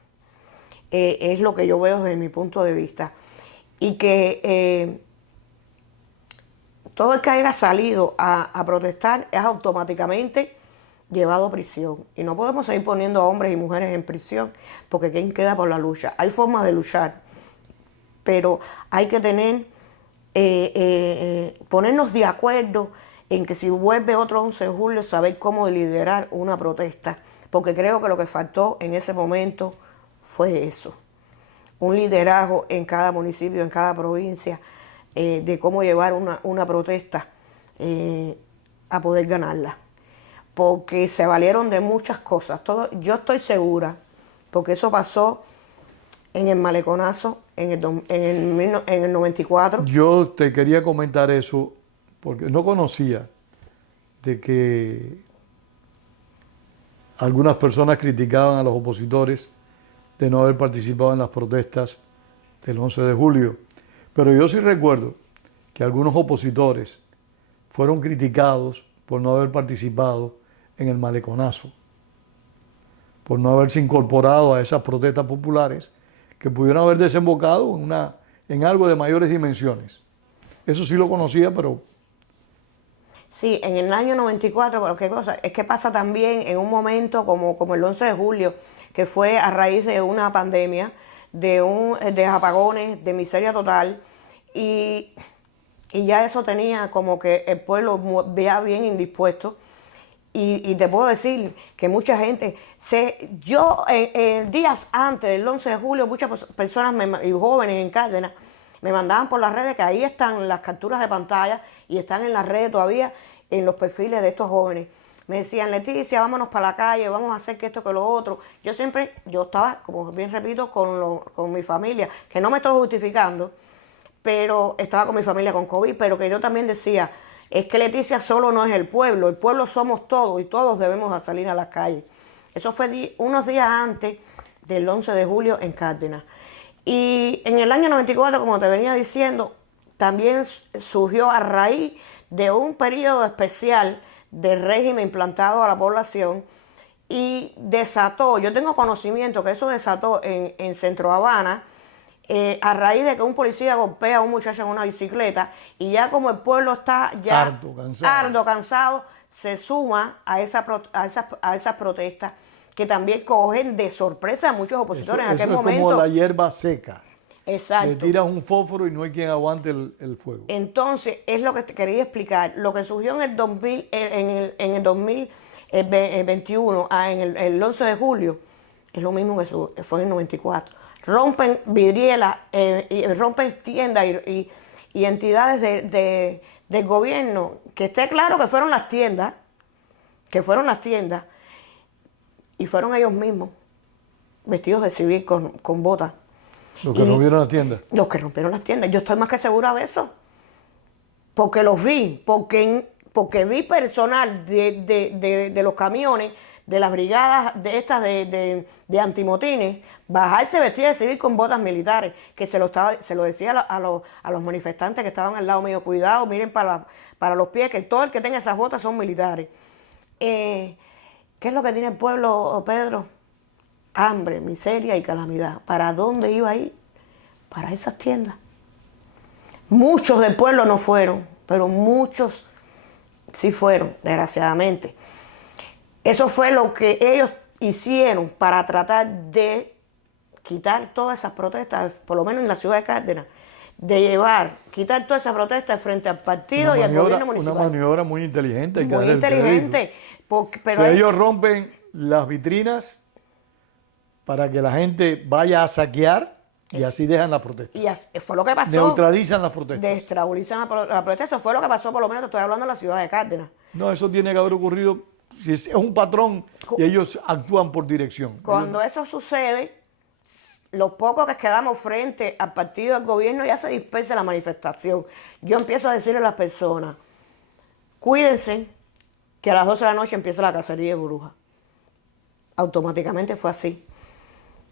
Es lo que yo veo desde mi punto de vista. Y que todo el que haya salido a protestar es automáticamente llevado a prisión. Y no podemos seguir poniendo a hombres y mujeres en prisión, porque ¿quién queda por la lucha? Hay formas de luchar, pero hay que ponernos de acuerdo en que si vuelve otro 11 de julio, saber cómo liderar una protesta, porque creo que lo que faltó en ese momento fue eso. Un liderazgo en cada municipio, en cada provincia, de cómo llevar una protesta a poder ganarla. Porque se valieron de muchas cosas. Yo estoy segura, porque eso pasó en el Maleconazo en el 94. Yo te quería comentar eso, porque no conocía de que algunas personas criticaban a los opositores de no haber participado en las protestas del 11 de julio. Pero yo sí recuerdo que algunos opositores fueron criticados por no haber participado en el Maleconazo, por no haberse incorporado a esas protestas populares que pudieron haber desembocado en algo de mayores dimensiones. Eso sí lo conocía, pero... Sí, en el año 94, pero qué cosa, es que pasa también en un momento como el 11 de julio, que fue a raíz de una pandemia, de apagones, de miseria total, y ya eso tenía como que el pueblo veía bien indispuesto. Y te puedo decir que mucha gente, días antes del 11 de julio, muchas personas y jóvenes en Cárdenas me mandaban por las redes, que ahí están las capturas de pantalla y están en las redes todavía, en los perfiles de estos jóvenes. Me decían: Leticia, vámonos para la calle, vamos a hacer que esto, que lo otro. Yo estaba, como bien repito, con mi familia, que no me estoy justificando, pero estaba con mi familia con COVID, pero que yo también decía, es que Leticia solo no es el pueblo somos todos y todos debemos salir a las calles. Eso fue unos días antes del 11 de julio en Cárdenas. Y en el año 94, como te venía diciendo, también surgió a raíz de un periodo especial del régimen implantado a la población y desató, yo tengo conocimiento que eso desató en Centro Habana a raíz de que un policía golpea a un muchacho en una bicicleta y ya como el pueblo está ya harto, cansado, se suma a esas protestas que también cogen de sorpresa a muchos opositores en aquel momento. Es como la hierba seca. Exacto. Le tiras un fósforo y no hay quien aguante el fuego. Entonces, es lo que te quería explicar. Lo que surgió en el 2000, en el 2021, el 11 de julio, es lo mismo que fue en el 94. Rompen vidrieras, rompen tiendas y entidades del gobierno, que esté claro que fueron las tiendas, y fueron ellos mismos, vestidos de civil con botas. Los que rompieron las tiendas. Los que rompieron las tiendas. Yo estoy más que segura de eso. Porque los vi, porque vi personal de los camiones, de las brigadas de antimotines, bajarse vestida de civil con botas militares, que se lo decía a los manifestantes que estaban al lado mío, cuidado, miren para los pies, que todo el que tenga esas botas son militares. ¿Qué es lo que tiene el pueblo, Pedro? Hambre, miseria y calamidad. ¿Para dónde iba a ir? Para esas tiendas. Muchos del pueblo no fueron, pero muchos sí fueron, desgraciadamente. Eso fue lo que ellos hicieron para tratar de quitar todas esas protestas, por lo menos en la ciudad de Cárdenas, quitar todas esas protestas frente al partido y al gobierno municipal. Una maniobra muy inteligente. Muy inteligente. Pero ellos rompen las vitrinas para que la gente vaya a saquear y así dejan la protesta. Y fue lo que pasó. Neutralizan las protestas. Neutralizan la protesta. Eso fue lo que pasó, por lo menos te estoy hablando de la ciudad de Cárdenas. No, eso tiene que haber ocurrido. Es un patrón y ellos actúan por dirección. Cuando eso sucede, los pocos que quedamos frente al partido del gobierno ya se dispersa la manifestación. Yo empiezo a decirle a las personas, cuídense que a las 12 de la noche empieza la cacería de brujas. Automáticamente fue así.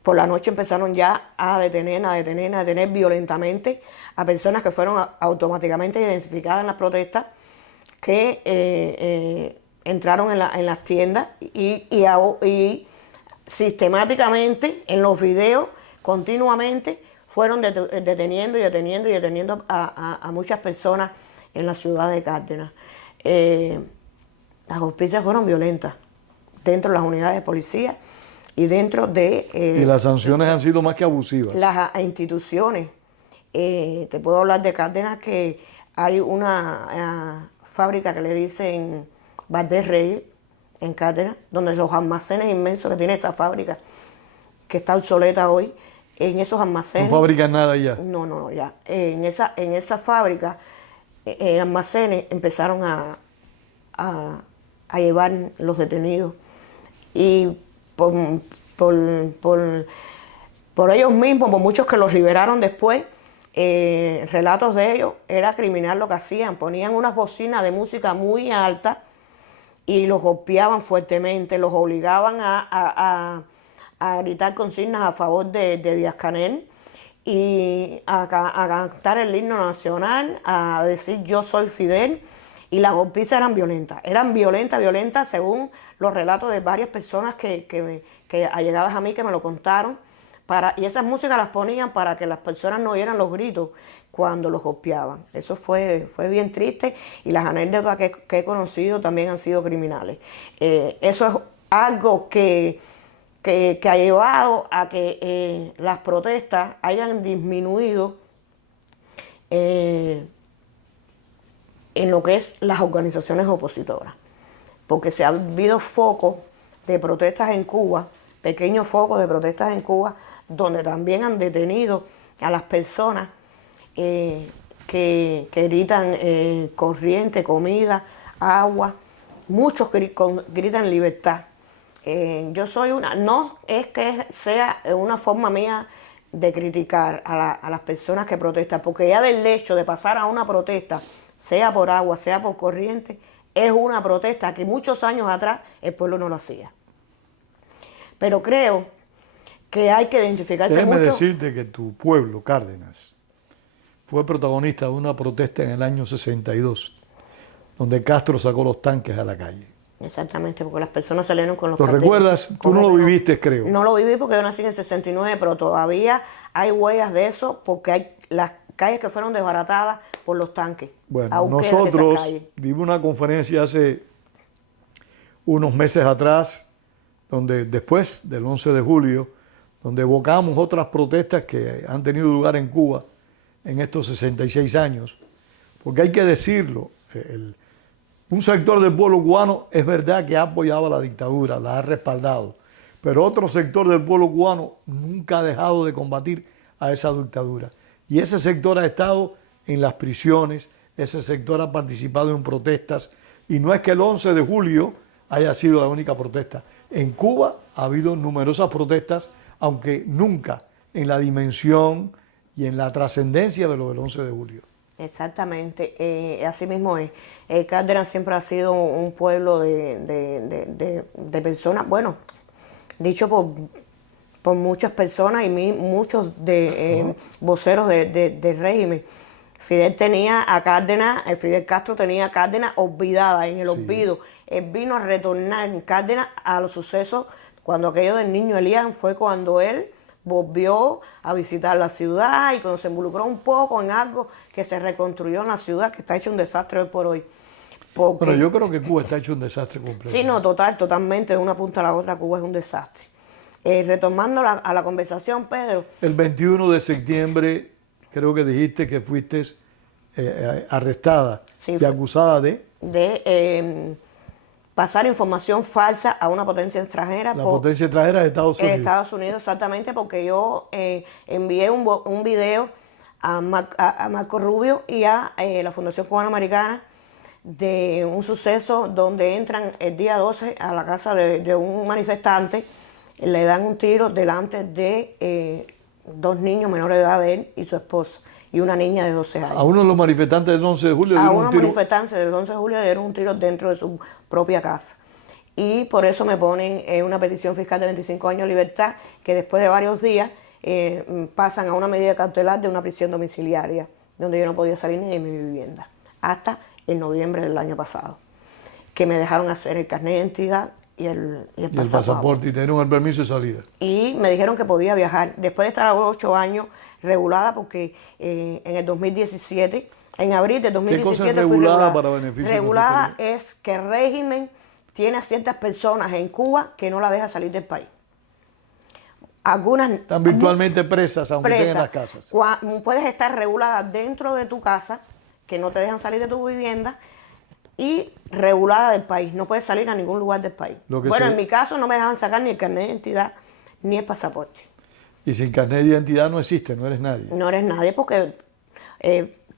Por la noche empezaron ya a detener violentamente a personas que fueron automáticamente identificadas en las protestas, que entraron en las tiendas y sistemáticamente en los videos continuamente fueron deteniendo a muchas personas en la ciudad de Cárdenas. Las auspicias fueron violentas dentro de las unidades de policía y dentro de... y las sanciones han sido más que abusivas. Las instituciones. Te puedo hablar de Cárdenas, que hay una fábrica que le dicen Valdés Reyes, en Cárdenas, donde los almacenes inmensos que tiene esa fábrica, que está obsoleta hoy, en esos almacenes... ¿No fabrican nada ya? No, ya. En esa fábrica, almacenes empezaron a llevar los detenidos. Y por ellos mismos, por muchos que los liberaron después, relatos de ellos, era criminal lo que hacían. Ponían unas bocinas de música muy alta y los golpeaban fuertemente, los obligaban a gritar consignas a favor de Díaz-Canel y a cantar el himno nacional, a decir yo soy Fidel, y las golpizas eran violentas según los relatos de varias personas que allegadas a mí que me lo contaron, y esas músicas las ponían para que las personas no oyeran los gritos cuando los golpeaban. Eso fue bien triste, y las anécdotas que he conocido también han sido criminales. Eso es algo que ha llevado a que las protestas hayan disminuido en lo que es las organizaciones opositoras, porque se ha habido focos de protestas en Cuba, pequeños focos de protestas en Cuba, donde también han detenido a las personas que gritan corriente, comida, agua. Muchos gritan libertad. No es que sea una forma mía de criticar a las personas que protestan, porque ya del hecho de pasar a una protesta, sea por agua, sea por corriente, es una protesta que muchos años atrás el pueblo no lo hacía. Pero creo que hay que identificarse mucho. Déjeme decirte que tu pueblo, Cárdenas, fue protagonista de una protesta en el año 62, donde Castro sacó los tanques a la calle. Exactamente, porque las personas salieron con los ¿Lo carteles. recuerdas? Tú no lo viviste, creo. No lo viví porque yo nací en el 69, pero todavía hay huellas de eso porque hay las calles que fueron desbaratadas por los tanques. Bueno, Aún quedan esas nosotros calles. dimos una conferencia hace unos meses atrás, donde después del 11 de julio, donde evocamos otras protestas que han tenido lugar en Cuba en estos 66 años, porque hay que decirlo, un sector del pueblo cubano es verdad que ha apoyado a la dictadura, la ha respaldado, pero otro sector del pueblo cubano nunca ha dejado de combatir a esa dictadura. Y ese sector ha estado en las prisiones, ese sector ha participado en protestas, y no es que el 11 de julio haya sido la única protesta. En Cuba ha habido numerosas protestas, aunque nunca en la dimensión y en la trascendencia de lo del 11 de julio. Exactamente, así mismo es. Cárdenas siempre ha sido un pueblo de personas, bueno, dicho por muchas personas y muchos voceros del régimen. Fidel tenía a Cárdenas, Fidel Castro tenía a Cárdenas olvidada, en el olvido. Él vino a retornar en Cárdenas a los sucesos cuando aquello del niño Elian fue cuando él volvió a visitar la ciudad y cuando se involucró un poco en algo que se reconstruyó en la ciudad, que está hecho un desastre hoy por hoy. Porque, bueno, yo creo que Cuba está hecho un desastre completo. Sí, no, totalmente, de una punta a la otra, Cuba es un desastre. Retomando a la conversación, Pedro. El 21 de septiembre, creo que dijiste que fuiste arrestada y acusada de pasar información falsa a una potencia extranjera. La potencia extranjera de Estados Unidos. Estados Unidos, exactamente, porque yo envié un video a Marco Rubio y a la Fundación Cubana Americana de un suceso donde entran el día 12 a la casa de un manifestante, le dan un tiro delante de dos niños menores de edad de él y su esposa, y una niña de 12 años. A uno de los manifestantes del 11 de julio le dieron un tiro. A unos manifestantes del 11 de julio le dieron un tiro dentro de su propia casa. Y por eso me ponen una petición fiscal de 25 años de libertad, que después de varios días pasan a una medida cautelar de una prisión domiciliaria, donde yo no podía salir ni de mi vivienda, hasta en noviembre del año pasado, que me dejaron hacer el carnet de identidad y el pasaporte. Y te dieron el permiso de salida. Y me dijeron que podía viajar, después de estar 8 años regulada, porque en el 2017, en abril del 2017 ¿Qué cosa es regulada para beneficio? Regulada es que el régimen tiene a ciertas personas en Cuba que no la deja salir del país. Algunas están virtualmente presas, aunque estén en las casas. Puedes estar regulada dentro de tu casa, que no te dejan salir de tu vivienda, y regulada del país. No puedes salir a ningún lugar del país. Bueno, en mi caso no me dejaban sacar ni el carnet de identidad ni el pasaporte. Y sin carnet de identidad no existe, no eres nadie. No eres nadie porque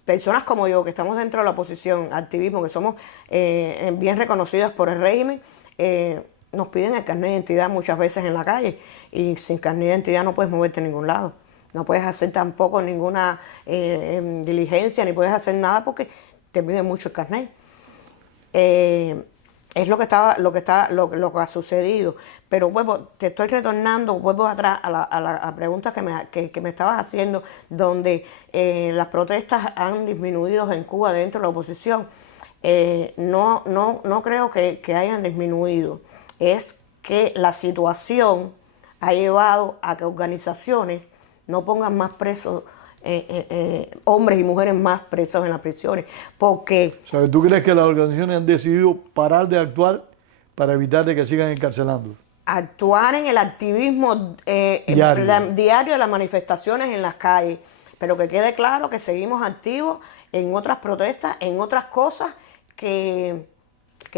personas como yo, que estamos dentro de la oposición, activismo, que somos bien reconocidas por el régimen, nos piden el carnet de identidad muchas veces en la calle, y sin carnet de identidad no puedes moverte a ningún lado. No puedes hacer tampoco ninguna diligencia, ni puedes hacer nada porque te piden mucho el carnet. Es lo que ha sucedido. Pero te estoy retornando, vuelvo atrás a la pregunta que me estabas haciendo, donde las protestas han disminuido en Cuba dentro de la oposición. No creo que hayan disminuido. Es que la situación ha llevado a que organizaciones no pongan más presos, hombres y mujeres más presos en las prisiones, porque... O sea, ¿tú crees que las organizaciones han decidido parar de actuar para evitar de que sigan encarcelando? Actuar en el activismo diario de las manifestaciones en las calles, pero que quede claro que seguimos activos en otras protestas, en otras cosas que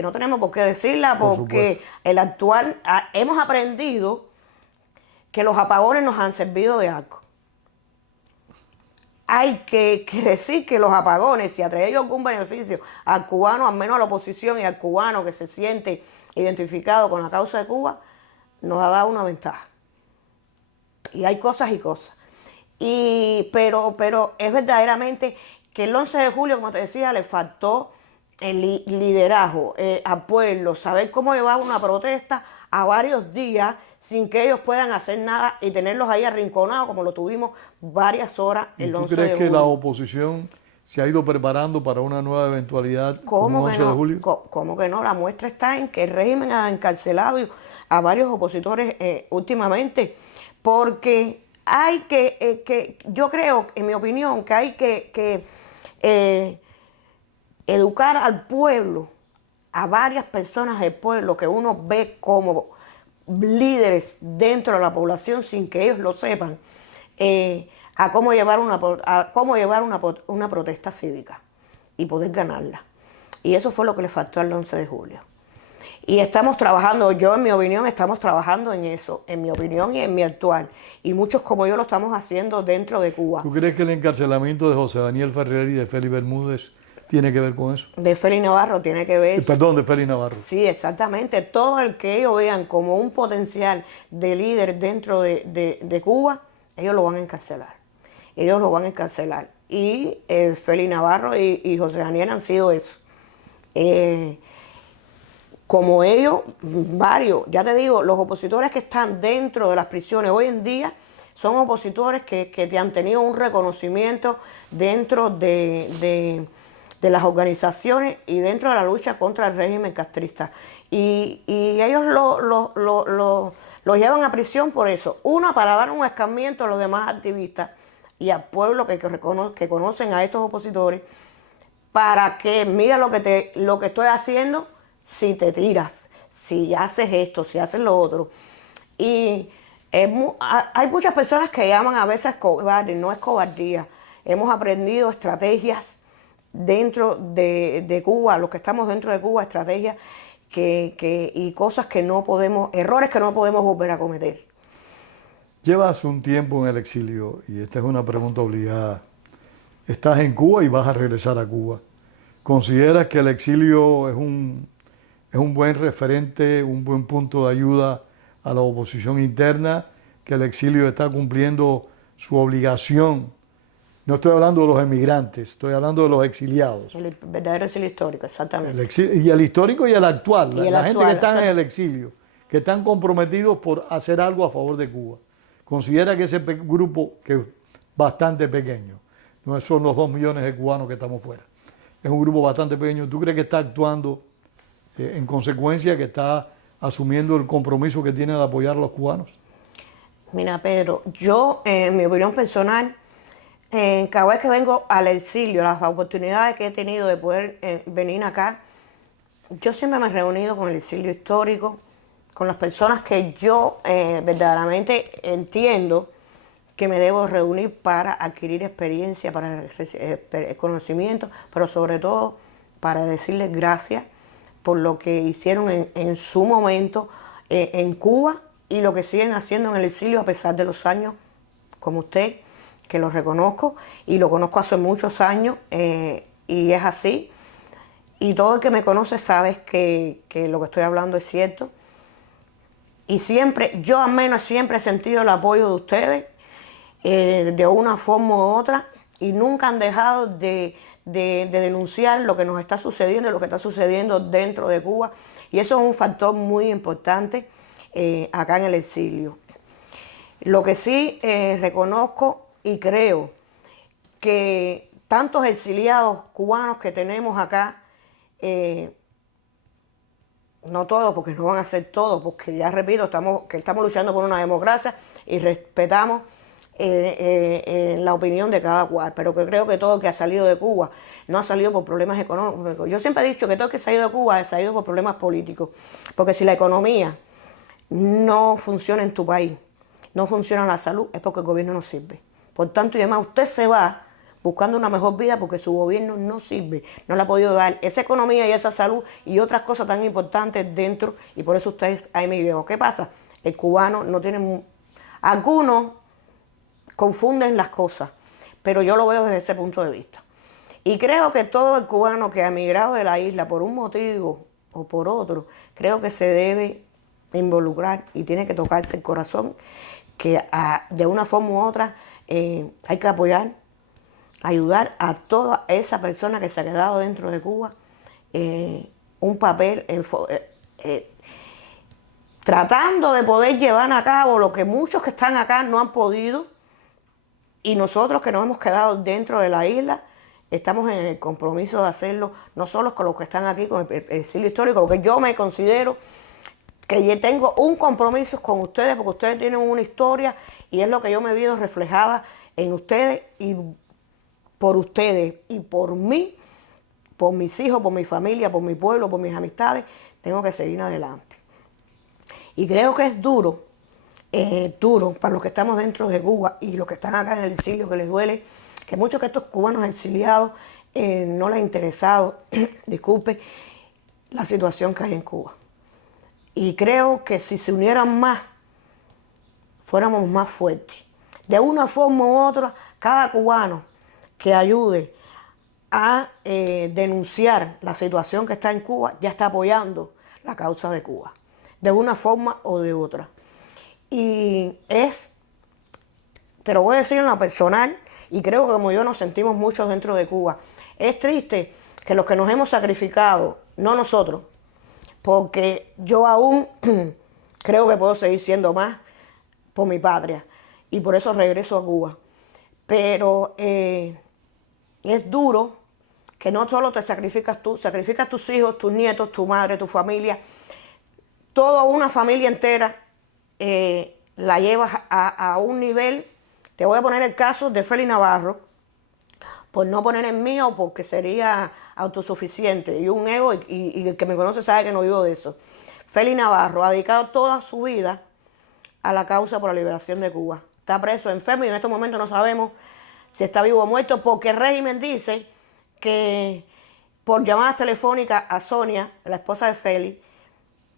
no tenemos por qué decirla, porque el actuar, hemos aprendido que los apagones nos han servido de algo. Hay que decir que los apagones, si ha traído algún beneficio al cubano, al menos a la oposición y al cubano que se siente identificado con la causa de Cuba, nos ha dado una ventaja. Y hay cosas y cosas. Pero es verdaderamente que el 11 de julio, como te decía, le faltó el liderazgo al pueblo, saber cómo llevar una protesta a varios días sin que ellos puedan hacer nada y tenerlos ahí arrinconados como lo tuvimos varias horas el 11 de julio. ¿Tú crees que la oposición se ha ido preparando para una nueva eventualidad como ¿Cómo que 11 de no? julio? ¿Cómo que no? La muestra está en que el régimen ha encarcelado a varios opositores últimamente, porque hay yo creo, en mi opinión, que hay que educar al pueblo, a varias personas del pueblo que uno ve como líderes dentro de la población sin que ellos lo sepan, a cómo llevar una protesta cívica y poder ganarla. Y eso fue lo que le faltó al 11 de julio. Y estamos trabajando, yo en mi opinión, estamos trabajando en eso, en mi opinión y en mi actual. Y muchos como yo lo estamos haciendo dentro de Cuba. ¿Tú crees que el encarcelamiento de José Daniel Ferrer y de Félix Bermúdez tiene que ver con eso? De Félix Navarro tiene que ver. Perdón, de Félix Navarro. Sí, exactamente. Todo el que ellos vean como un potencial de líder dentro de Cuba, ellos lo van a encarcelar. Ellos lo van a encarcelar. Y Félix Navarro y José Daniel han sido eso. Como ellos, varios, ya te digo, los opositores que están dentro de las prisiones hoy en día son opositores que te han tenido un reconocimiento dentro de las organizaciones y dentro de la lucha contra el régimen castrista. Y ellos lo llevan a prisión por eso. Una, para dar un escarmiento a los demás activistas y al pueblo que conocen a estos opositores, para que mira lo que estoy haciendo si te tiras, si haces esto, si haces lo otro. Y hay muchas personas que llaman a veces cobardes, no es cobardía. Hemos aprendido estrategias dentro de Cuba, los que estamos dentro de Cuba, estrategias y cosas que no podemos, errores que no podemos volver a cometer. Llevas un tiempo en el exilio y esta es una pregunta obligada. Estás en Cuba y vas a regresar a Cuba. ¿Consideras que el exilio es un buen referente, un buen punto de ayuda a la oposición interna, que el exilio está cumpliendo su obligación? No estoy hablando de los emigrantes, estoy hablando de los exiliados. El verdadero exilio histórico, exactamente. Y el histórico y el actual. Y la gente que está en el exilio, que están comprometidos por hacer algo a favor de Cuba. Considera que ese grupo, que es bastante pequeño, no son los 2 millones de cubanos que estamos fuera, es un grupo bastante pequeño. ¿Tú crees que está actuando en consecuencia, que está asumiendo el compromiso que tiene de apoyar a los cubanos? Mira, Pedro, yo, en mi opinión personal, cada vez que vengo al exilio, las oportunidades que he tenido de poder venir acá, yo siempre me he reunido con el exilio histórico, con las personas que yo verdaderamente entiendo que me debo reunir para adquirir experiencia, para conocimiento, pero sobre todo para decirles gracias por lo que hicieron en su momento en Cuba y lo que siguen haciendo en el exilio a pesar de los años, como usted, que lo reconozco y lo conozco hace muchos años y es así. Y todo el que me conoce sabe que lo que estoy hablando es cierto. Y siempre, yo al menos siempre he sentido el apoyo de ustedes de una forma u otra y nunca han dejado de denunciar lo que nos está sucediendo y lo que está sucediendo dentro de Cuba. Y eso es un factor muy importante acá en el exilio. Lo que sí reconozco y creo que tantos exiliados cubanos que tenemos acá, no todos, porque no van a ser todos, porque ya repito, estamos luchando por una democracia y respetamos la opinión de cada cual, pero que creo que todo el que ha salido de Cuba no ha salido por problemas económicos. Yo siempre he dicho que todo el que ha salido de Cuba ha salido por problemas políticos, porque si la economía no funciona en tu país, no funciona la salud, es porque el gobierno no sirve. Por tanto, y además usted se va buscando una mejor vida porque su gobierno no sirve, no le ha podido dar esa economía y esa salud y otras cosas tan importantes dentro, y por eso usted ha emigrado. ¿Qué pasa? El cubano no tiene... Algunos confunden las cosas, pero yo lo veo desde ese punto de vista. Y creo que todo el cubano que ha emigrado de la isla por un motivo o por otro, creo que se debe involucrar y tiene que tocarse el corazón, que de una forma u otra hay que apoyar, ayudar a toda esa persona que se ha quedado dentro de Cuba, un papel tratando de poder llevar a cabo lo que muchos que están acá no han podido, y nosotros que nos hemos quedado dentro de la isla, estamos en el compromiso de hacerlo, no solo con los que están aquí, con el exilio histórico, porque yo me considero que yo tengo un compromiso con ustedes, porque ustedes tienen una historia y es lo que yo me he visto reflejada en ustedes y por mí, por mis hijos, por mi familia, por mi pueblo, por mis amistades, tengo que seguir adelante. Y creo que es duro para los que estamos dentro de Cuba y los que están acá en el exilio, que les duele, que muchos de estos cubanos exiliados no les ha interesado, disculpe, la situación que hay en Cuba. Y creo que si se unieran más, fuéramos más fuertes. De una forma u otra, cada cubano que ayude a denunciar la situación que está en Cuba, ya está apoyando la causa de Cuba, de una forma o de otra. Y te lo voy a decir en lo personal, y creo que como yo nos sentimos muchos dentro de Cuba, es triste que los que nos hemos sacrificado, no nosotros, porque yo aún creo que puedo seguir siendo más por mi patria, y por eso regreso a Cuba. Pero es duro que no solo te sacrificas tú, sacrificas tus hijos, tus nietos, tu madre, tu familia, toda una familia entera la llevas a un nivel. Te voy a poner el caso de Félix Navarro, por no poner el mío, porque sería autosuficiente y un ego, y el que me conoce sabe que no vivo de eso. Félix Navarro ha dedicado toda su vida a la causa por la liberación de Cuba. Está preso, enfermo, y en estos momentos no sabemos si está vivo o muerto, porque el régimen dice que por llamadas telefónicas a Sonia, la esposa de Félix,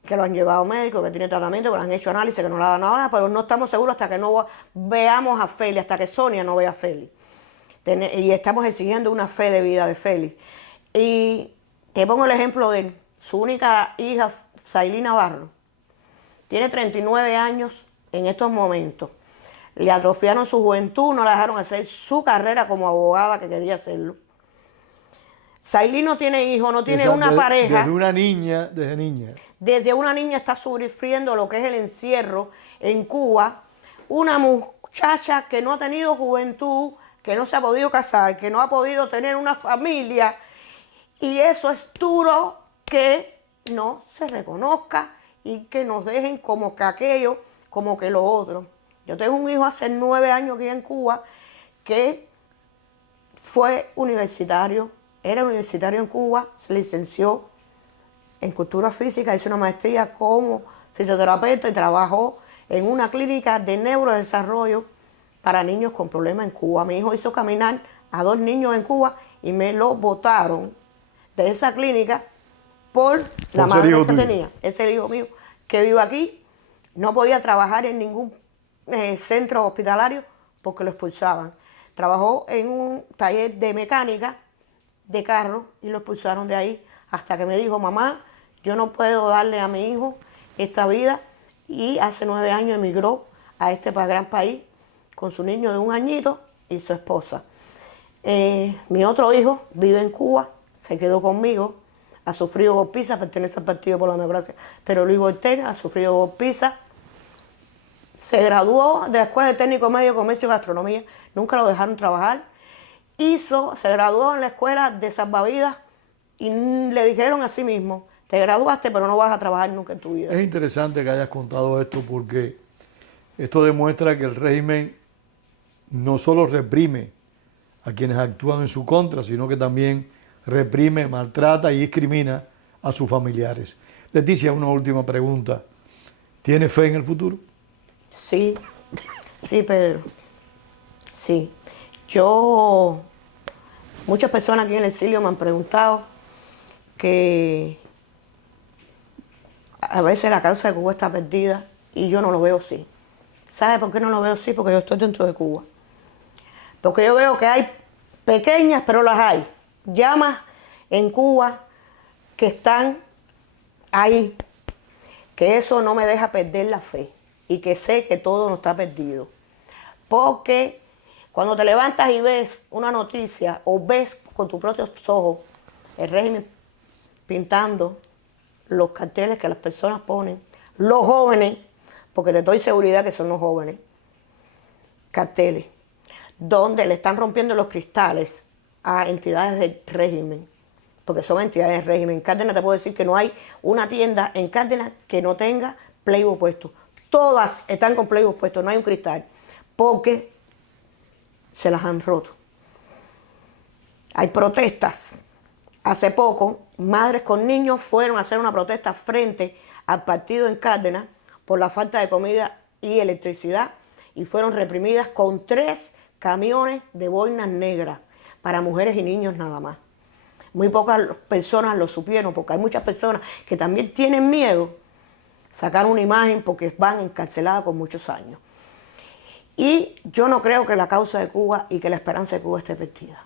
que lo han llevado a médico, que tiene tratamiento, que le han hecho análisis, que no le han dado nada, pero no estamos seguros hasta que no veamos a Félix, hasta que Sonia no vea a Félix. Y estamos exigiendo una fe de vida de Félix. Y te pongo el ejemplo de él. Su única hija, Sailí Navarro, tiene 39 años en estos momentos. Le atrofiaron su juventud, no la dejaron hacer su carrera como abogada que quería hacerlo. Sailí no tiene hijos, no tiene una pareja. Desde niña. Desde una niña está sufriendo lo que es el encierro en Cuba. Una muchacha que no ha tenido juventud, que no se ha podido casar, que no ha podido tener una familia. Y eso es duro, que no se reconozca y que nos dejen como que aquello, como que lo otro. Yo tengo un hijo hace 9 años aquí en Cuba que fue universitario, era universitario en Cuba, se licenció en cultura física, hizo una maestría como fisioterapeuta y trabajó en una clínica de neurodesarrollo para niños con problemas en Cuba. Mi hijo hizo caminar a 2 niños en Cuba y me lo botaron de esa clínica por la madre que tenía. Ese es el hijo mío que vive aquí. No podía trabajar en ningún centro hospitalario porque lo expulsaban. Trabajó en un taller de mecánica de carro y lo expulsaron de ahí, hasta que me dijo: mamá, yo no puedo darle a mi hijo esta vida, y hace 9 años emigró a este gran país con su niño de 1 añito y su esposa. Mi otro hijo vive en Cuba, se quedó conmigo, ha sufrido golpiza, pertenece al Partido por la Democracia, pero Luis Ortega ha sufrido golpiza. Se graduó de la Escuela de Técnico Medio, Comercio y Gastronomía, nunca lo dejaron trabajar. Se graduó en la Escuela de Salvavidas y le dijeron a sí mismo: te graduaste, pero no vas a trabajar nunca en tu vida. Es interesante que hayas contado esto, porque esto demuestra que el régimen no solo reprime a quienes actúan en su contra, sino que también reprime, maltrata y discrimina a sus familiares. Leticia, una última pregunta. ¿Tienes fe en el futuro? Sí, sí, Pedro. Sí. Muchas personas aquí en el exilio me han preguntado que a veces la causa de Cuba está perdida, y yo no lo veo así. ¿Sabe por qué no lo veo así? Porque yo estoy dentro de Cuba. Porque yo veo que hay pequeñas, pero las hay, llamas en Cuba que están ahí, que eso no me deja perder la fe, y que sé que todo no está perdido. Porque cuando te levantas y ves una noticia, o ves con tus propios ojos el régimen pintando los carteles que las personas ponen, los jóvenes, porque te doy seguridad que son los jóvenes, carteles, donde le están rompiendo los cristales a entidades del régimen, porque son entidades del régimen. En Cárdenas te puedo decir que no hay una tienda en Cárdenas que no tenga Playboy puesto. Todas están con Playboy puesto, no hay un cristal, porque se las han roto. Hay protestas. Hace poco, madres con niños fueron a hacer una protesta frente al partido en Cárdenas por la falta de comida y electricidad y fueron reprimidas con 3 camiones de boinas negras para mujeres y niños nada más. Muy pocas personas lo supieron porque hay muchas personas que también tienen miedo sacar una imagen porque van encarceladas con muchos años. Y yo no creo que la causa de Cuba y que la esperanza de Cuba esté perdida,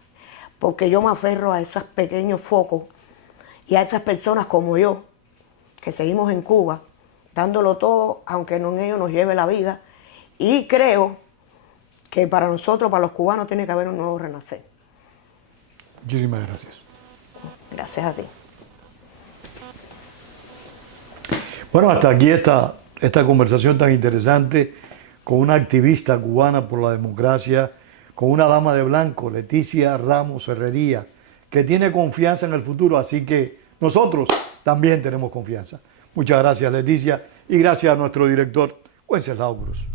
porque yo me aferro a esos pequeños focos y a esas personas como yo, que seguimos en Cuba, dándolo todo, aunque no en ello nos lleve la vida, y creo que para nosotros, para los cubanos, tiene que haber un nuevo renacer. Muchísimas gracias. Gracias a ti. Bueno, hasta aquí esta conversación tan interesante con una activista cubana por la democracia, con una dama de blanco, Leticia Ramos Herrería, que tiene confianza en el futuro, así que nosotros también tenemos confianza. Muchas gracias, Leticia, y gracias a nuestro director, Wenceslao Cruz.